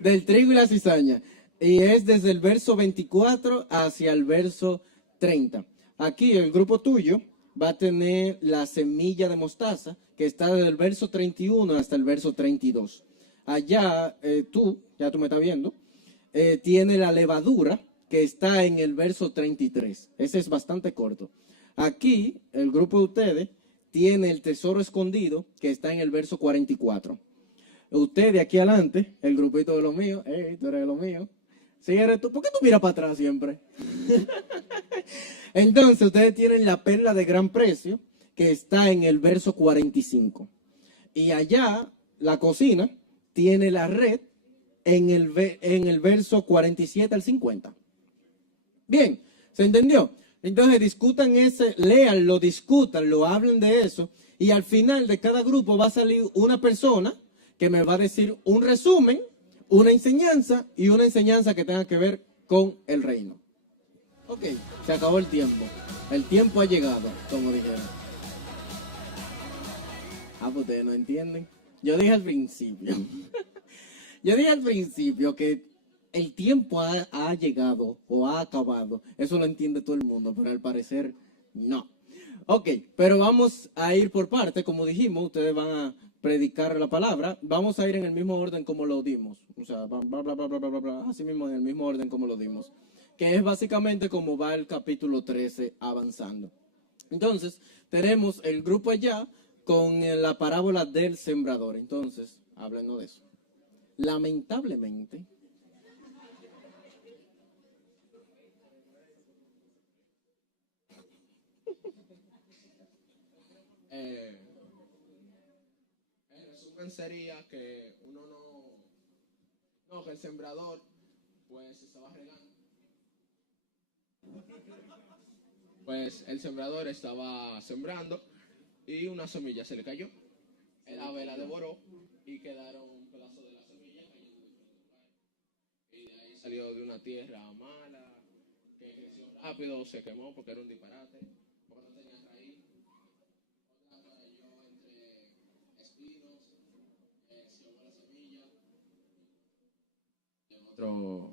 Del trigo y la cizaña. Y es desde el verso 24 hacia el verso 30. Aquí el grupo tuyo va a tener la semilla de mostaza, que está desde el verso 31 hasta el verso 32. Allá, ya tú me estás viendo, tiene la levadura, que está en el verso 33. Ese es bastante corto. Aquí, el grupo de ustedes tiene el tesoro escondido, que está en el verso 44. Usted de aquí adelante, el grupito de los míos, tú eres de los míos. Sí, eres tú. ¿Por qué tú miras para atrás siempre? Entonces, ustedes tienen la perla de gran precio, que está en el verso 45. Y allá, la cocina tiene la red en el verso 47 al 50. Bien, ¿se entendió? Entonces discutan léanlo, discútanlo, hablen de eso. Y al final de cada grupo va a salir una persona que me va a decir un resumen, una enseñanza y una enseñanza que tenga que ver con el reino. Ok, se acabó el tiempo. El tiempo ha llegado, como dijeron. Pues ustedes no entienden. Yo dije al principio. Yo dije al principio que el tiempo ha llegado o ha acabado. Eso lo entiende todo el mundo, pero al parecer no. Ok, pero vamos a ir por parte, como dijimos, ustedes van a predicar la palabra. Vamos a ir en el mismo orden como lo dimos. O sea, bla, bla, bla, bla, bla, bla, bla, así mismo, en el mismo orden como lo dimos. Que es básicamente como va el capítulo 13 avanzando. Entonces, tenemos el grupo allá con la parábola del sembrador. Entonces, háblenos de eso. Lamentablemente, el resumen sería que que el sembrador pues estaba regando. Pues el sembrador estaba sembrando y una semilla se le cayó. El ave la devoró y quedaron pedazos de la semilla cayendo en diferentes lugares. Y de ahí salió de una tierra mala, que creció rápido, se quemó porque era un disparate, porque no tenía raíz. Otra cayó entre espinos, se llevó la semilla. Y en otro...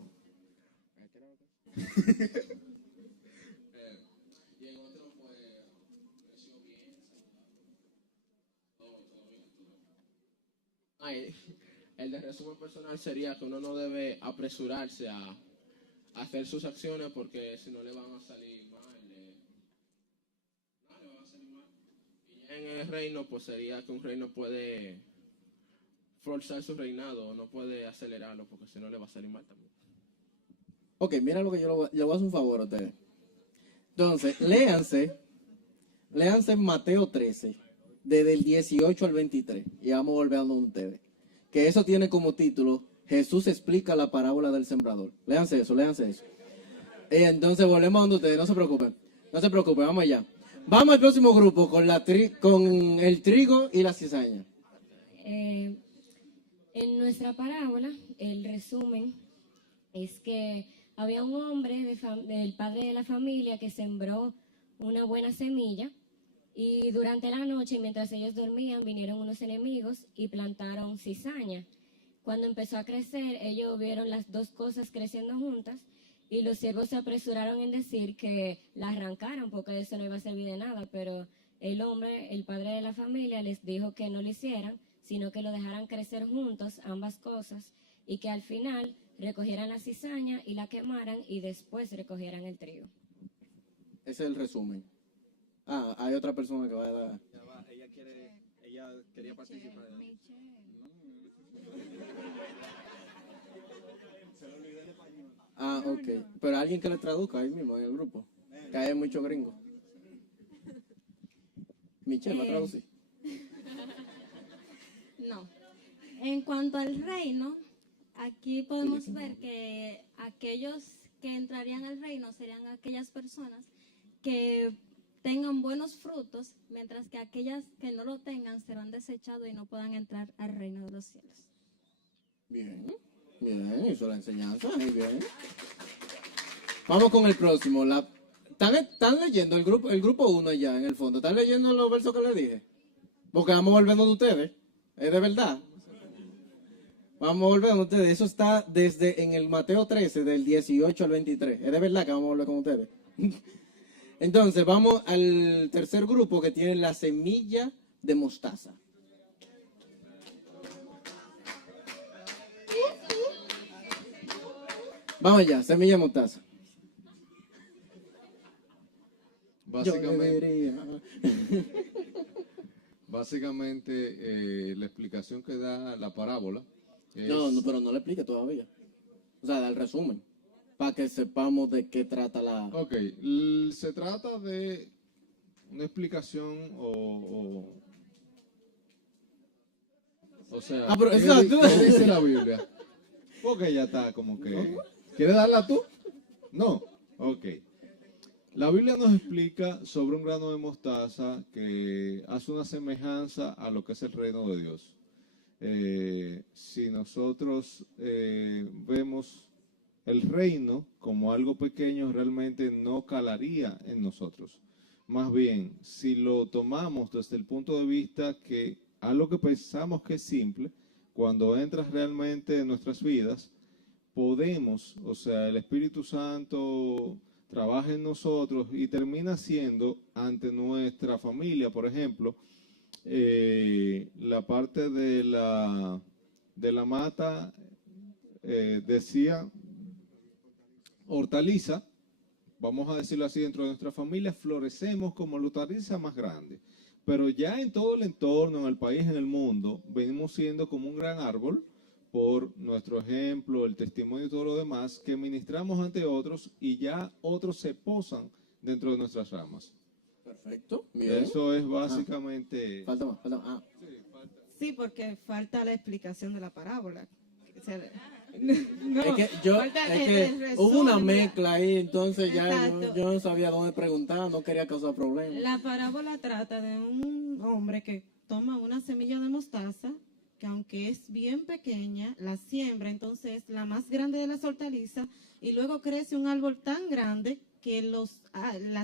y en otro pues creció bien, todo bien. Ay, el de resumen personal sería que uno no debe apresurarse a hacer sus acciones porque si no le van a salir mal, no le van a salir mal. Y ya en el reino pues sería que un reino puede forzar su reinado, no puede acelerarlo porque si no le va a salir mal también. Ok, mira lo que le voy a hacer un favor a ustedes. Entonces, léanse Mateo 13, desde el 18 al 23, y vamos volviendo a ustedes. Que eso tiene como título, Jesús explica la parábola del sembrador. Léanse eso, léanse eso. Y entonces volvemos a donde ustedes, no se preocupen, vamos allá. Vamos al próximo grupo con el trigo y la cizaña. En nuestra parábola, el resumen es que había un hombre del padre de la familia que sembró una buena semilla y durante la noche, mientras ellos dormían, vinieron unos enemigos y plantaron cizaña. Cuando empezó a crecer, ellos vieron las dos cosas creciendo juntas y los siervos se apresuraron en decir que la arrancaran porque eso no iba a servir de nada, pero el hombre, el padre de la familia, les dijo que no lo hicieran, sino que lo dejaran crecer juntos, ambas cosas, y que al final recogieran la cizaña y la quemaran y después recogieran el trigo. Ese es el resumen. Ah, hay otra persona que va a dar. Ella quería participar. Ah, ok. Pero alguien que le traduzca ahí mismo en el grupo. Que hay muchos gringos. Michelle, ¿va a traducir? No. En cuanto al reino, aquí podemos ver que aquellos que entrarían al reino serían aquellas personas que tengan buenos frutos, mientras que aquellas que no lo tengan serán desechados y no puedan entrar al reino de los cielos. Bien, hizo la enseñanza, muy bien. Vamos con el próximo. ¿Están leyendo el grupo 1 ya en el fondo? ¿Están leyendo los versos que les dije? Porque vamos volviendo de ustedes. ¿Es de verdad? Vamos volviendo de ustedes. Eso está desde en el Mateo 13, del 18 al 23. ¿Es de verdad que vamos a volver con ustedes? Entonces, vamos al tercer grupo que tiene la semilla de mostaza. Vamos allá, semilla de mostaza. Básicamente, la explicación que da la parábola es... No, pero no le explique todavía. O sea, da el resumen. Para que sepamos de qué trata la... Ok, se trata de una explicación o sea, pero ¿qué exacto. ¿qué dice la Biblia? Porque ya está como que... ¿Quieres darla tú? No, ok. La Biblia nos explica sobre un grano de mostaza que hace una semejanza a lo que es el reino de Dios. Si nosotros vemos el reino como algo pequeño, realmente no calaría en nosotros. Más bien, si lo tomamos desde el punto de vista que algo que pensamos que es simple, cuando entras realmente en nuestras vidas, podemos, o sea, el Espíritu Santo trabaja en nosotros y termina siendo ante nuestra familia, por ejemplo, la parte de la mata, decía, hortaliza, vamos a decirlo así, dentro de nuestra familia florecemos como la hortaliza más grande, pero ya en todo el entorno, en el país, en el mundo, venimos siendo como un gran árbol por nuestro ejemplo, el testimonio y todo lo demás que ministramos ante otros y ya otros se posan dentro de nuestras ramas. Perfecto, bien. Eso es básicamente... Falta más. Sí, porque falta la explicación de la parábola. O sea, hubo una mezcla ahí, entonces ya Exacto. yo no sabía dónde preguntar, no quería causar problemas. La parábola trata de un hombre que toma una semilla de mostaza, que aunque es bien pequeña, la siembra, entonces la más grande de las hortalizas, y luego crece un árbol tan grande que las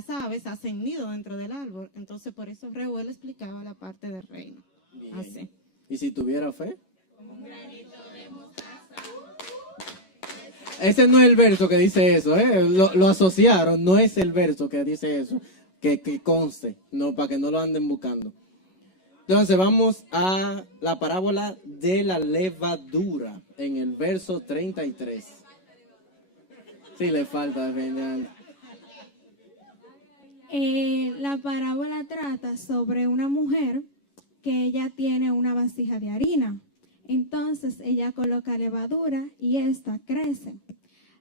aves hacen nido dentro del árbol. Entonces por eso Reuel explicaba la parte del reino. Bien. Así. ¿Y si tuviera fe? Ese no es el verso que dice eso, ¿eh? Lo asociaron, no es el verso que dice eso, que conste, no, para que no lo anden buscando. Entonces vamos a la parábola de la levadura, en el verso 33. Sí, le falta, genial. La parábola trata sobre una mujer que ella tiene una vasija de harina. Entonces ella coloca levadura y ésta crece.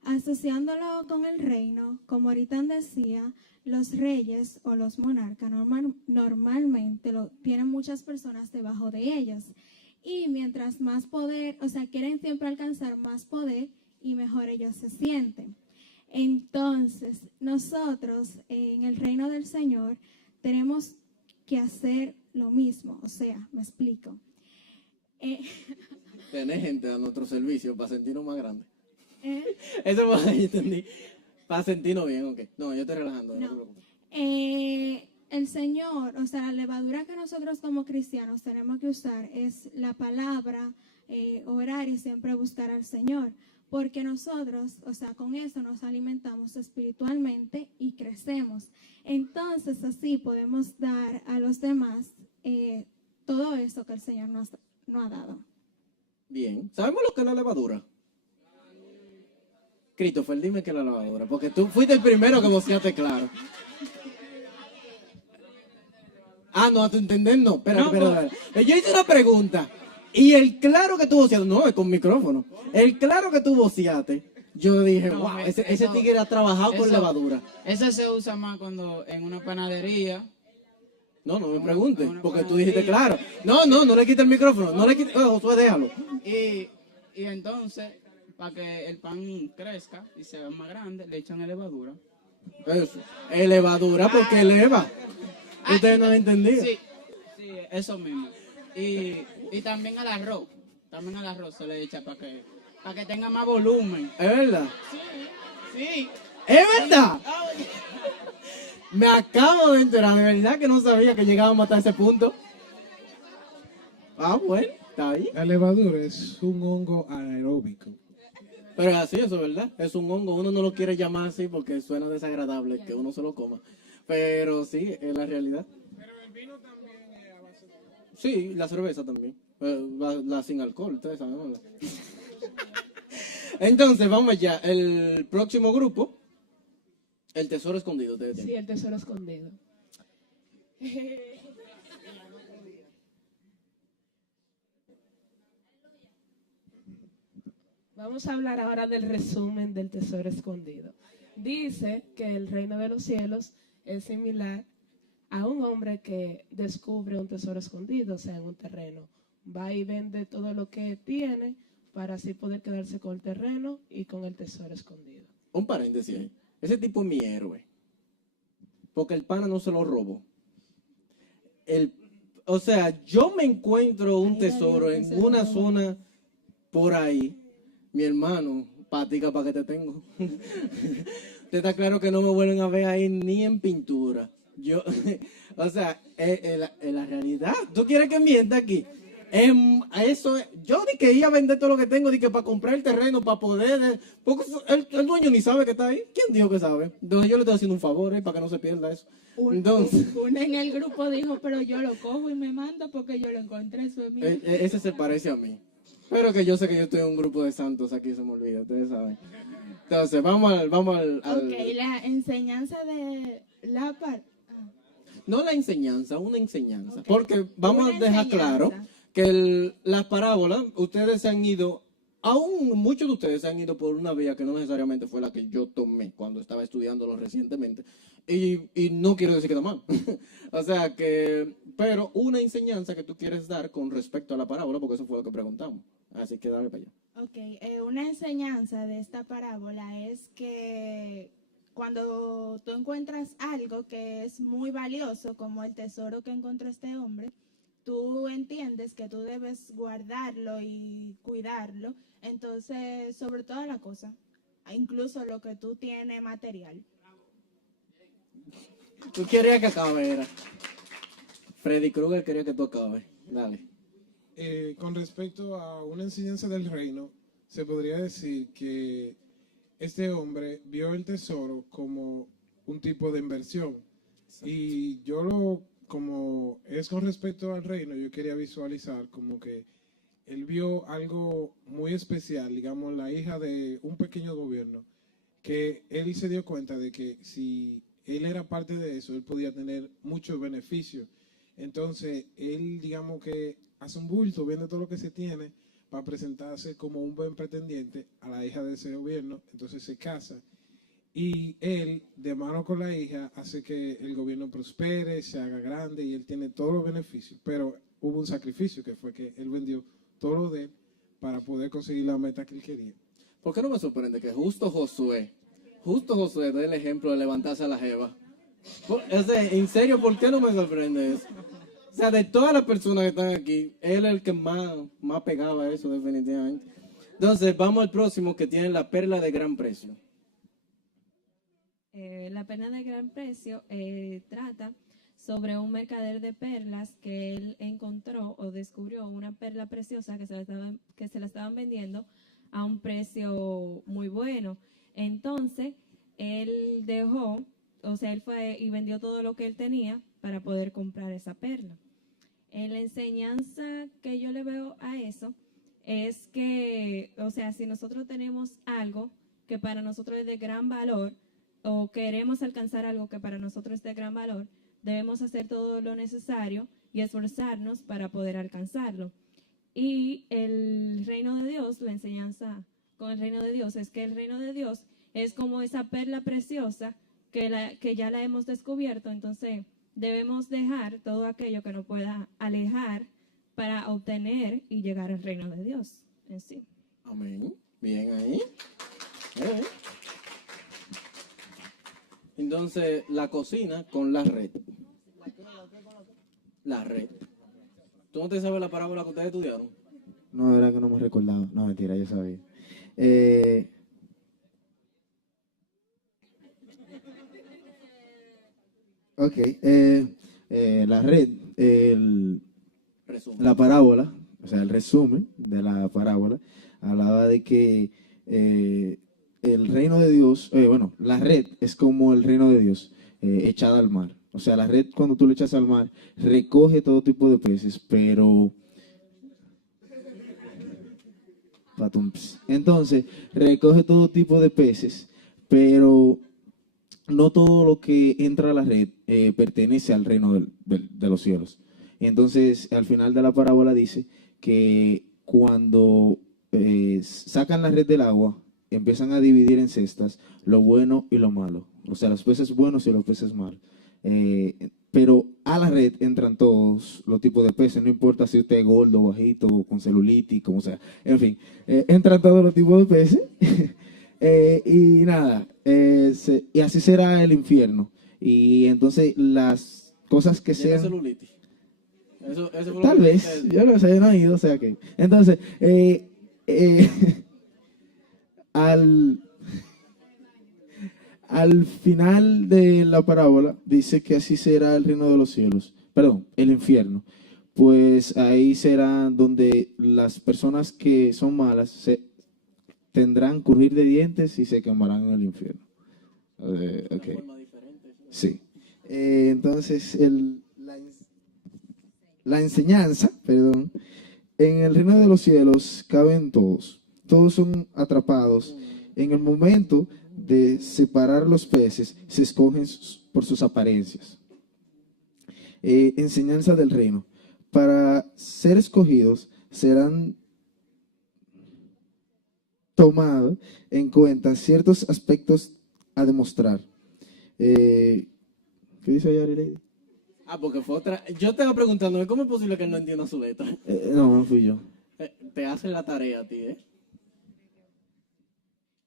Asociándolo con el reino, como ahorita decía, los reyes o los monarcas normalmente tienen muchas personas debajo de ellos. Y mientras más poder, o sea, quieren siempre alcanzar más poder y mejor ellos se sienten. Entonces, nosotros en el reino del Señor tenemos que hacer lo mismo. O sea, me explico. Tener gente a nuestro servicio para sentirnos más grandes. ¿Eh? Eso fue lo que yo entendí. Para sentirnos bien, ok. No, yo estoy relajando. No te preocupes. El Señor, o sea, la levadura que nosotros como cristianos tenemos que usar es la palabra, orar y siempre buscar al Señor. Porque nosotros, o sea, con eso nos alimentamos espiritualmente y crecemos. Entonces, así podemos dar a los demás todo eso que el Señor nos ha dado. Bien. ¿Sabemos lo que es la levadura? Christopher, dime qué es la levadura, porque tú fuiste el primero que voceaste claro. Ah, no, a tu entender no. Espera. Yo hice una pregunta. Y el claro que tú voceaste, no, es con micrófono. El claro que tú voceaste, yo dije, No, wow, eso- ese tigre ha trabajado con eso- levadura. Eso se usa más cuando en una panadería. No me preguntes, porque tú dijiste claro. No le quites el micrófono. No le quites, Josué, déjalo. Y entonces, para que el pan crezca y se haga más grande, le echan levadura. Eso. Levadura porque eleva. Ustedes no lo entendían. Sí, eso mismo. Y también al arroz. También al arroz se le echa para que tenga más volumen. ¿Es verdad? Sí. ¿Es verdad? Me acabo de enterar, de verdad que no sabía que llegábamos hasta ese punto. Ah, bueno, está ahí. La levadura es un hongo anaeróbico. Pero es así, eso es verdad. Es un hongo. Uno no lo quiere llamar así porque suena desagradable que uno se lo coma. Pero sí, es la realidad. Pero el vino también es a base de... Sí, la cerveza también. La sin alcohol, ustedes saben, ¿no? Entonces, vamos ya. El próximo grupo, el tesoro escondido. Ustedes Sí, tienen. el tesoro escondido. Vamos a hablar ahora del resumen del tesoro escondido. Dice que el reino de los cielos es similar a un hombre que descubre un tesoro escondido, o sea, en un terreno. Va y vende todo lo que tiene para así poder quedarse con el terreno y con el tesoro escondido. Un paréntesis ahí. Ese tipo es mi héroe. Porque el pana no se lo robó. O sea, yo me encuentro un tesoro en una zona por ahí. Mi hermano, patica para que te tengo. Te está claro que no me vuelven a ver ahí ni en pintura. Yo, o sea, en la realidad, ¿tú quieres que mienta aquí? Yo di que iba a vender todo lo que tengo, di que para comprar el terreno, para poder, porque el dueño ni sabe que está ahí. ¿Quién dijo que sabe? Entonces yo le estoy haciendo un favor, para que no se pierda eso. Entonces, Uno en el grupo dijo, pero yo lo cojo y me mando porque yo lo encontré, eso es mío. ese se parece a mí. Pero que yo sé que yo estoy en un grupo de santos, aquí se me olvida, ustedes saben. Entonces, vamos al Ok, la enseñanza de la parte. no la enseñanza, una enseñanza. Okay. Porque vamos Una a dejar enseñanza. claro que las parábolas, ustedes se han ido, aún muchos de ustedes se han ido por una vía que no necesariamente fue la que yo tomé cuando estaba estudiándolo recientemente. Y no quiero decir que está mal. O sea que, pero una enseñanza que tú quieres dar con respecto a la parábola, porque eso fue lo que preguntamos. Así que dale para allá. Ok, una enseñanza de esta parábola es que cuando tú encuentras algo que es muy valioso, como el tesoro que encontró este hombre, tú entiendes que tú debes guardarlo y cuidarlo. Entonces, sobre toda la cosa, incluso lo que tú tienes material. Tú querías que acabe, era. Freddy Krueger quería que tú acabes. Dale. Con respecto a una enseñanza del reino, se podría decir que este hombre vio el tesoro como un tipo de inversión. Y como es con respecto al reino, yo quería visualizar como que él vio algo muy especial, digamos, la hija de un pequeño gobierno, que él se dio cuenta de que si él era parte de eso, él podía tener muchos beneficios. Entonces, él, digamos que hace un bulto, vende todo lo que se tiene para presentarse como un buen pretendiente a la hija de ese gobierno. Entonces se casa y él, de mano con la hija, hace que el gobierno prospere, se haga grande y él tiene todos los beneficios. Pero hubo un sacrificio que fue que él vendió todo lo de él para poder conseguir la meta que él quería. ¿Por qué no me sorprende que justo Josué dé el ejemplo de levantarse a la jeva? En serio, ¿por qué no me sorprende eso? O sea, de todas las personas que están aquí, él es el que más pegaba a eso, definitivamente. Entonces, vamos al próximo, que tiene la perla de gran precio. La perla de gran precio trata sobre un mercader de perlas que él encontró o descubrió una perla preciosa que se la estaban vendiendo a un precio muy bueno. Entonces, él fue y vendió todo lo que él tenía para poder comprar esa perla. La enseñanza que yo le veo a eso es que, o sea, si nosotros tenemos algo que para nosotros es de gran valor o queremos alcanzar algo que para nosotros es de gran valor, debemos hacer todo lo necesario y esforzarnos para poder alcanzarlo. Y el reino de Dios, la enseñanza con el reino de Dios es que el reino de Dios es como esa perla preciosa que ya la hemos descubierto. Entonces debemos dejar todo aquello que nos pueda alejar para obtener y llegar al reino de Dios en sí. Amén. Bien ahí. Entonces, la cocina con la red. La red. ¿Tú no te sabes la parábola que ustedes estudiaron? No, de verdad que no me recordaba. No, mentira, yo sabía. Ok, la red, la parábola, o sea, el resumen de la parábola, hablaba de que el reino de Dios, la red es como el reino de Dios echada al mar. O sea, la red cuando tú le echas al mar recoge todo tipo de peces, pero... Entonces, recoge todo tipo de peces, pero no todo lo que entra a la red pertenece al reino de los cielos. Entonces, al final de la parábola dice que cuando sacan la red del agua, empiezan a dividir en cestas lo bueno y lo malo. O sea, los peces buenos y los peces malos. Pero a la red entran todos los tipos de peces, no importa si usted es gordo, bajito, con celulitis, como sea. En fin, entran todos los tipos de peces. Y nada, y así será el infierno. Y entonces las cosas que sean... celulitis? Eso fue Tal vez, yo no sé, no he ido, o sea que... Entonces, al final de la parábola dice que así será el reino de los cielos, perdón, el infierno. Pues ahí será donde las personas que son malas tendrán crujir de dientes y se quemarán en el infierno. Okay. Sí. Entonces, la enseñanza, perdón, en el reino de los cielos caben todos. Todos son atrapados. En el momento de separar los peces, se escogen por sus apariencias. Enseñanza del reino. Para ser escogidos serán tomados en cuenta ciertos aspectos a demostrar. ¿Qué dice Yari Lady? Porque fue otra. Yo estaba preguntando, ¿cómo es posible que él no entienda su letra? No fui yo. Te hacen la tarea a ti,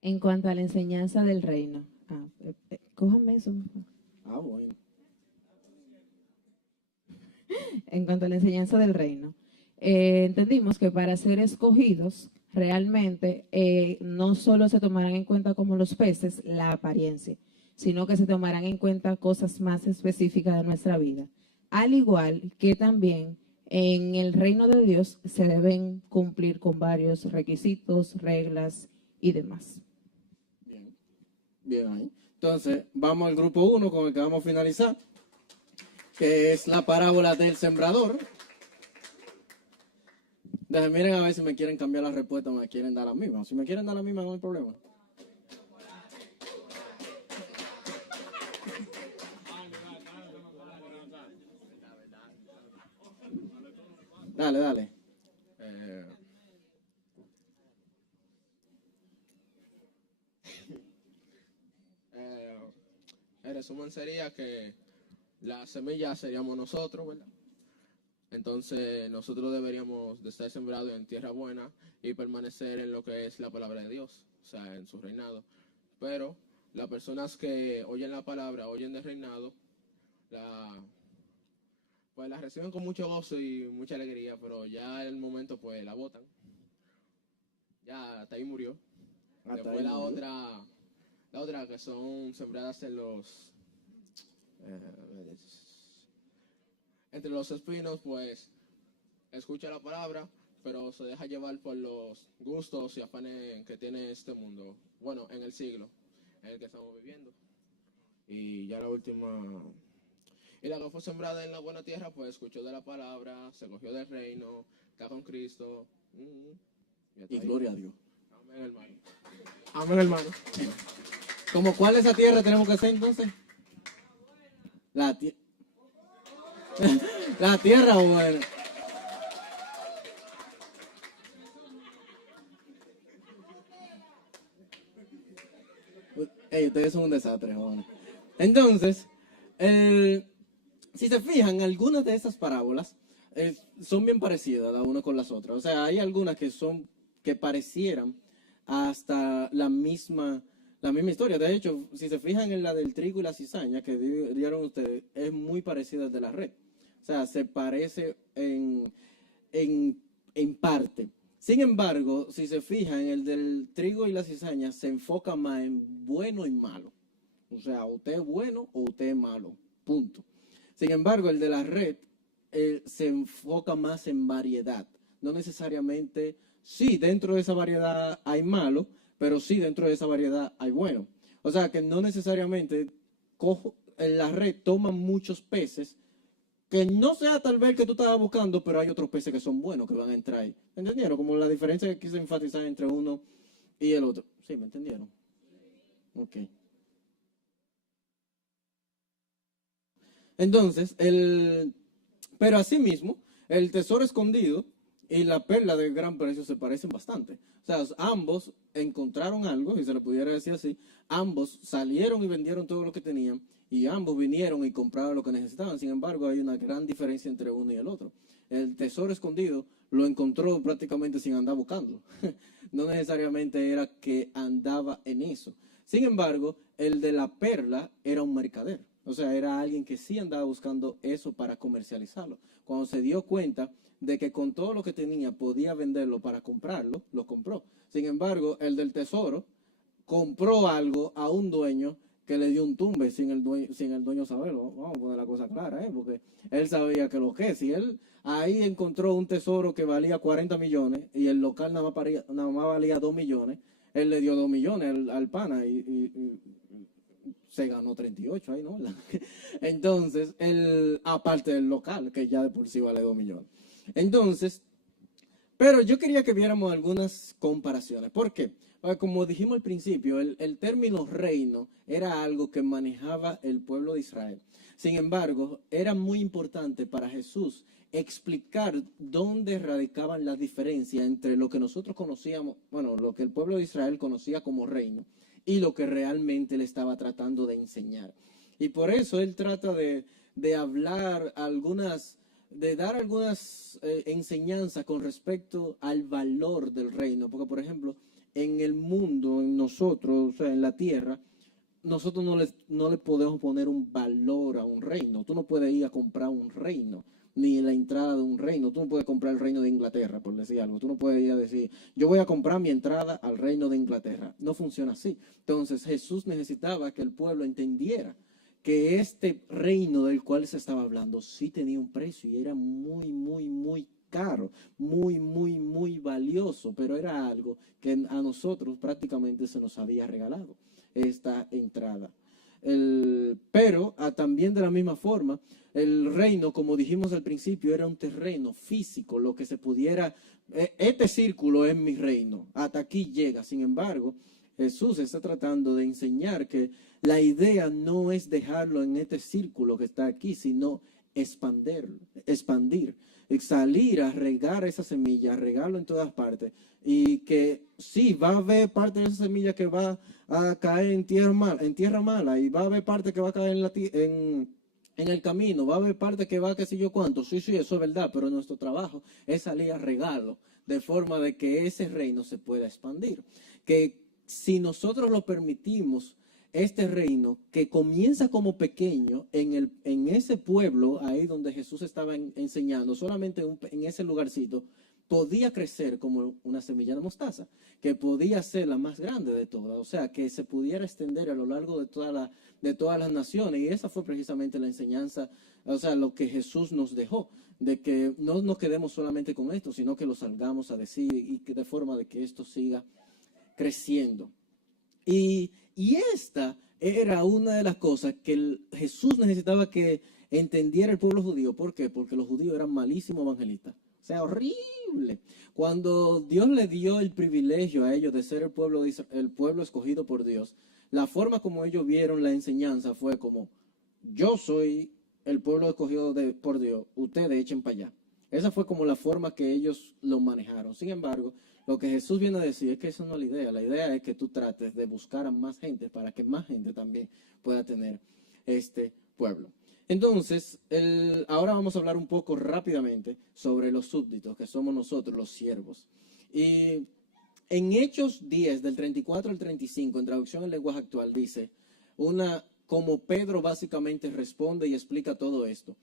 En cuanto a la enseñanza del reino. Cójanme eso. Bueno. En cuanto a la enseñanza del reino, entendimos que para ser escogidos, realmente no solo se tomarán en cuenta como los peces la apariencia, sino que se tomarán en cuenta cosas más específicas de nuestra vida. Al igual que también en el reino de Dios se deben cumplir con varios requisitos, reglas y demás. Bien ahí. Entonces, vamos al grupo 1 con el que vamos a finalizar, que es la parábola del sembrador. Miren a ver si me quieren cambiar la respuesta o me quieren dar la misma. Si me quieren dar la misma, no hay problema. Dale. resumen sería que la semilla seríamos nosotros, ¿verdad? Entonces nosotros deberíamos de estar sembrados en tierra buena y permanecer en lo que es la palabra de Dios, o sea, en su reinado. Pero las personas que oyen la palabra, oyen del reinado, pues la reciben con mucho gozo y mucha alegría, pero ya en el momento pues la botan. Ya hasta ahí murió. Hasta Después ahí la murió. otra que son sembradas en entre los espinos, pues escucha la palabra, pero se deja llevar por los gustos y afanes que tiene este mundo. Bueno, en el siglo en el que estamos viviendo. Y ya la última. Y la que fue sembrada en la buena tierra, pues escuchó de la palabra, se cogió del reino, está con Cristo. Y gloria a Dios. Amén, hermano. Amén, hermano. ¿Cómo cuál esa tierra tenemos que hacer entonces? La tierra buena. Ey, ustedes son un desastre, jóvenes. Entonces, si se fijan, algunas de esas parábolas son bien parecidas la una con las otras. O sea, hay algunas que parecieran hasta la misma historia. De hecho, si se fijan en la del trigo y la cizaña que dieron ustedes, es muy parecida al de la red. O sea, se parece en parte. Sin embargo, si se fijan, el del trigo y la cizaña se enfoca más en bueno y malo. O sea, usted es bueno o usted es malo. Punto. Sin embargo, el de la red se enfoca más en variedad. No necesariamente, sí, dentro de esa variedad hay malo, pero sí dentro de esa variedad hay bueno. O sea, que no necesariamente en la red toman muchos peces que no sea tal vez que tú estabas buscando, pero hay otros peces que son buenos que van a entrar ahí. ¿Entendieron? Como la diferencia que quise enfatizar entre uno y el otro. ¿Sí? ¿Me entendieron? Ok. Entonces, pero asimismo, el tesoro escondido y la perla de gran precio se parecen bastante. O sea, ambos encontraron algo, si se le pudiera decir así, ambos salieron y vendieron todo lo que tenían, y ambos vinieron y compraron lo que necesitaban. Sin embargo, hay una gran diferencia entre uno y el otro. El tesoro escondido lo encontró prácticamente sin andar buscando. No necesariamente era que andaba en eso. Sin embargo, el de la perla era un mercader. O sea, era alguien que sí andaba buscando eso para comercializarlo. Cuando se dio cuenta de que con todo lo que tenía podía venderlo para comprarlo, lo compró. Sin embargo, el del tesoro compró algo a un dueño que le dio un tumbe sin el dueño saberlo. Vamos a poner la cosa clara, porque él sabía que lo que es. Si él ahí encontró un tesoro que valía 40 millones y el local nada más valía 2 millones, él le dio 2 millones al pana y se ganó 38 ahí, ¿no? Entonces, aparte del local, que ya de por sí vale 2 millones. Entonces, pero yo quería que viéramos algunas comparaciones. ¿Por qué? Como dijimos al principio, el término reino era algo que manejaba el pueblo de Israel. Sin embargo, era muy importante para Jesús explicar dónde radicaban las diferencias entre lo que nosotros conocíamos, bueno, lo que el pueblo de Israel conocía como reino y lo que realmente le estaba tratando de enseñar. Y por eso él trata de hablar de dar algunas enseñanzas con respecto al valor del reino. Porque, por ejemplo, en el mundo, en nosotros, o sea, en la tierra, nosotros no le podemos poner un valor a un reino. Tú no puedes ir a comprar un reino, ni la entrada de un reino. Tú no puedes comprar el reino de Inglaterra, por decir algo. Tú no puedes ir a decir, yo voy a comprar mi entrada al reino de Inglaterra. No funciona así. Entonces Jesús necesitaba que el pueblo entendiera que este reino del cual se estaba hablando sí tenía un precio y era muy, muy, muy caro, muy, muy, muy valioso, pero era algo que a nosotros prácticamente se nos había regalado, esta entrada. Pero también de la misma forma, el reino, como dijimos al principio, era un terreno físico, lo que se pudiera, este círculo es mi reino, hasta aquí llega. Sin embargo, Jesús está tratando de enseñar que la idea no es dejarlo en este círculo que está aquí, sino expandir, salir a regar esa semilla, a regarlo en todas partes. Y que sí, va a haber parte de esa semilla que va a caer en tierra mala, y va a haber parte que va a caer en el camino, va a haber parte que va qué sé yo cuánto. Sí, eso es verdad, pero nuestro trabajo es salir a regarlo, de forma de que ese reino se pueda expandir. Que si nosotros lo permitimos, este reino que comienza como pequeño en ese pueblo, ahí donde Jesús estaba enseñando, solamente en ese lugarcito, podía crecer como una semilla de mostaza, que podía ser la más grande de todas, o sea, que se pudiera extender a lo largo de todas las naciones. Y esa fue precisamente la enseñanza, o sea, lo que Jesús nos dejó, de que no nos quedemos solamente con esto, sino que lo salgamos a decir, y que de forma de que esto siga creciendo. Y esta era una de las cosas que Jesús necesitaba que entendiera el pueblo judío. ¿Por qué? Porque los judíos eran malísimos evangelistas. O sea, horrible. Cuando Dios le dio el privilegio a ellos de ser el pueblo escogido por Dios, la forma como ellos vieron la enseñanza fue como: yo soy el pueblo escogido por Dios, ustedes echen para allá. Esa fue como la forma que ellos lo manejaron. Sin embargo, lo que Jesús viene a decir es que esa no es la idea. La idea es que tú trates de buscar a más gente para que más gente también pueda tener este pueblo. Entonces, ahora vamos a hablar un poco rápidamente sobre los súbditos, que somos nosotros, los siervos. Y en Hechos 10, del 34 al 35, en traducción en lenguaje actual, dice como Pedro básicamente responde y explica todo esto.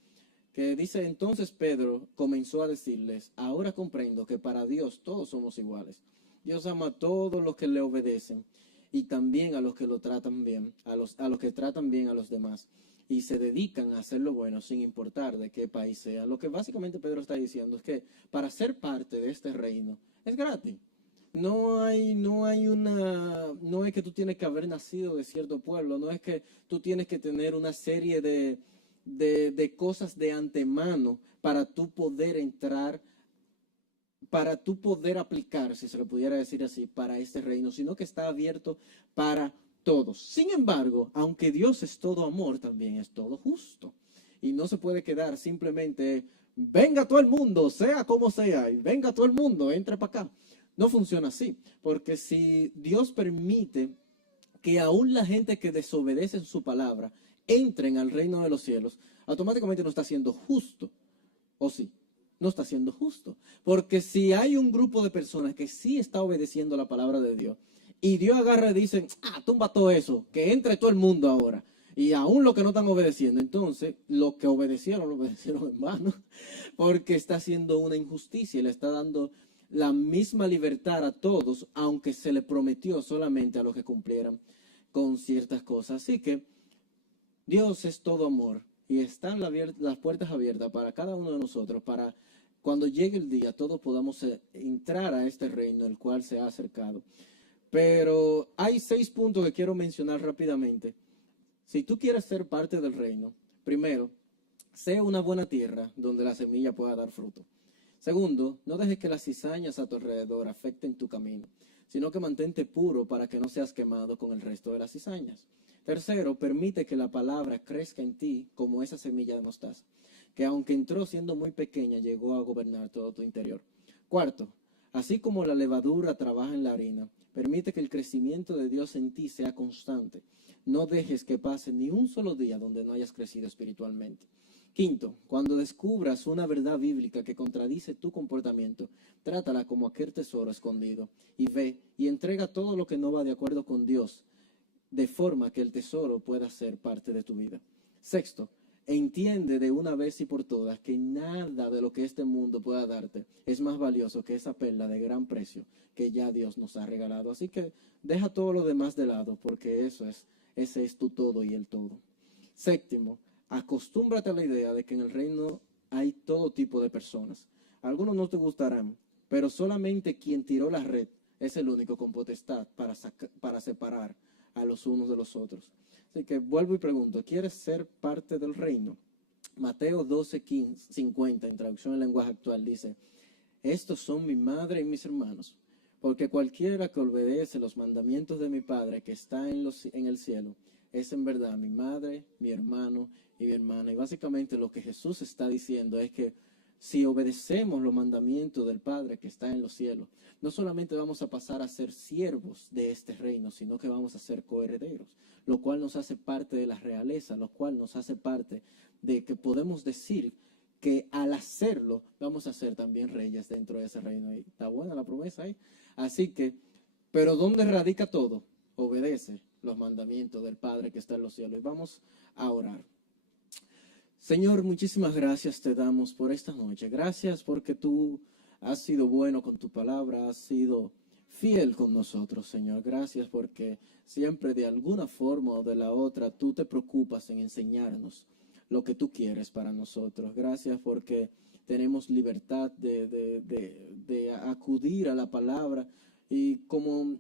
Que dice: entonces Pedro comenzó a decirles: ahora comprendo que para Dios todos somos iguales. Dios ama a todos los que le obedecen, y también a los que lo tratan bien, a los que tratan bien a los demás, y se dedican a hacer lo bueno sin importar de qué país sea. Lo que básicamente Pedro está diciendo es que para ser parte de este reino es gratis. No es que tú tienes que haber nacido de cierto pueblo, no es que tú tienes que tener una serie de cosas de antemano para tú poder entrar, para tú poder aplicar, si se lo pudiera decir así, para este reino, sino que está abierto para todos. Sin embargo, aunque Dios es todo amor, también es todo justo. Y no se puede quedar simplemente: venga todo el mundo, sea como sea, y venga todo el mundo, entre para acá. No funciona así, porque si Dios permite que aún la gente que desobedece su palabra entren al reino de los cielos, automáticamente no está siendo justo. ¿O sí? No está siendo justo. Porque si hay un grupo de personas que sí está obedeciendo la palabra de Dios, y Dios agarra y dice: tumba todo eso, que entre todo el mundo ahora, y aún los que no están obedeciendo, entonces los que obedecieron, lo obedecieron en vano, porque está haciendo una injusticia y le está dando la misma libertad a todos, aunque se le prometió solamente a los que cumplieran con ciertas cosas. Así que Dios es todo amor, y están las puertas abiertas para cada uno de nosotros, para cuando llegue el día todos podamos entrar a este reino el cual se ha acercado. Pero hay 6 puntos que quiero mencionar rápidamente. Si tú quieres ser parte del reino, primero, sé una buena tierra donde la semilla pueda dar fruto. Segundo, no dejes que las cizañas a tu alrededor afecten tu camino, sino que mantente puro para que no seas quemado con el resto de las cizañas. Tercero, permite que la palabra crezca en ti como esa semilla de mostaza, que aunque entró siendo muy pequeña, llegó a gobernar todo tu interior. Cuarto, así como la levadura trabaja en la harina, permite que el crecimiento de Dios en ti sea constante. No dejes que pase ni un solo día donde no hayas crecido espiritualmente. Quinto, cuando descubras una verdad bíblica que contradice tu comportamiento, trátala como aquel tesoro escondido, y ve y entrega todo lo que no va de acuerdo con Dios, de forma que el tesoro pueda ser parte de tu vida. Sexto, entiende de una vez y por todas que nada de lo que este mundo pueda darte es más valioso que esa perla de gran precio que ya Dios nos ha regalado. Así que deja todo lo demás de lado, porque ese es tu todo y el todo. Séptimo, acostúmbrate a la idea de que en el reino hay todo tipo de personas. Algunos no te gustarán, pero solamente quien tiró la red es el único con potestad para separar a los unos de los otros. Así que vuelvo y pregunto: ¿quieres ser parte del reino? Mateo 12:50, en traducción en lenguaje actual, dice: estos son mi madre y mis hermanos, porque cualquiera que obedece los mandamientos de mi Padre que está en el cielo, es en verdad mi madre, mi hermano y mi hermana. Y básicamente lo que Jesús está diciendo es que si obedecemos los mandamientos del Padre que está en los cielos, no solamente vamos a pasar a ser siervos de este reino, sino que vamos a ser coherederos, lo cual nos hace parte de la realeza, lo cual nos hace parte de que podemos decir que al hacerlo vamos a ser también reyes dentro de ese reino. Y está buena la promesa ahí. Así que, pero ¿dónde radica todo? Obedece los mandamientos del Padre que está en los cielos. Y vamos a orar. Señor, muchísimas gracias te damos por esta noche. Gracias porque tú has sido bueno con tu palabra, has sido fiel con nosotros, Señor. Gracias porque siempre de alguna forma o de la otra tú te preocupas en enseñarnos lo que tú quieres para nosotros. Gracias porque tenemos libertad de acudir a la palabra y como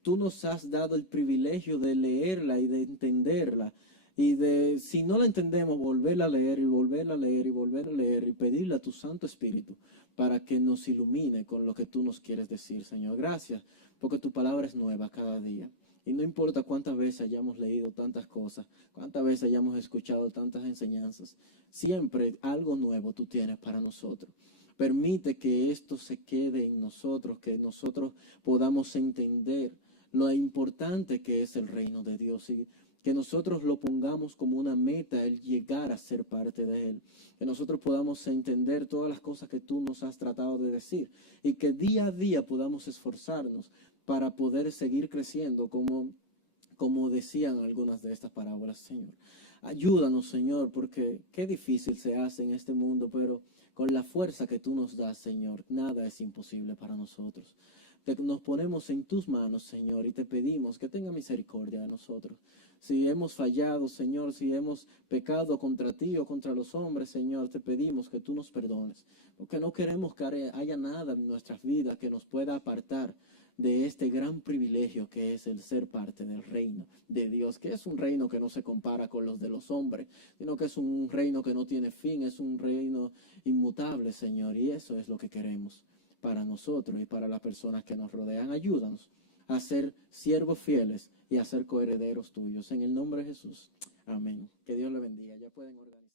tú nos has dado el privilegio de leerla y de entenderla y de, si no la entendemos, volverla a leer y volverla a leer y volver a leer y pedirle a tu Santo Espíritu para que nos ilumine con lo que tú nos quieres decir, Señor. Gracias porque tu palabra es nueva cada día. Y no importa cuántas veces hayamos leído tantas cosas, cuántas veces hayamos escuchado tantas enseñanzas, siempre algo nuevo tú tienes para nosotros. Permite que esto se quede en nosotros, que nosotros podamos entender lo importante que es el reino de Dios y que nosotros lo pongamos como una meta, el llegar a ser parte de Él. Que nosotros podamos entender todas las cosas que tú nos has tratado de decir y que día a día podamos esforzarnos para poder seguir creciendo como decían algunas de estas parábolas, Señor. Ayúdanos, Señor, porque qué difícil se hace en este mundo, pero con la fuerza que tú nos das, Señor, nada es imposible para nosotros. Nos ponemos en tus manos, Señor, y te pedimos que tenga misericordia de nosotros. Si hemos fallado, Señor, si hemos pecado contra ti o contra los hombres, Señor, te pedimos que tú nos perdones, porque no queremos que haya nada en nuestras vidas que nos pueda apartar de este gran privilegio que es el ser parte del reino de Dios, que es un reino que no se compara con los de los hombres, sino que es un reino que no tiene fin, es un reino inmutable, Señor, y eso es lo que queremos para nosotros y para las personas que nos rodean. Ayúdanos a ser siervos fieles y a ser coherederos tuyos. En el nombre de Jesús. Amén. Que Dios le bendiga. Ya pueden organizar.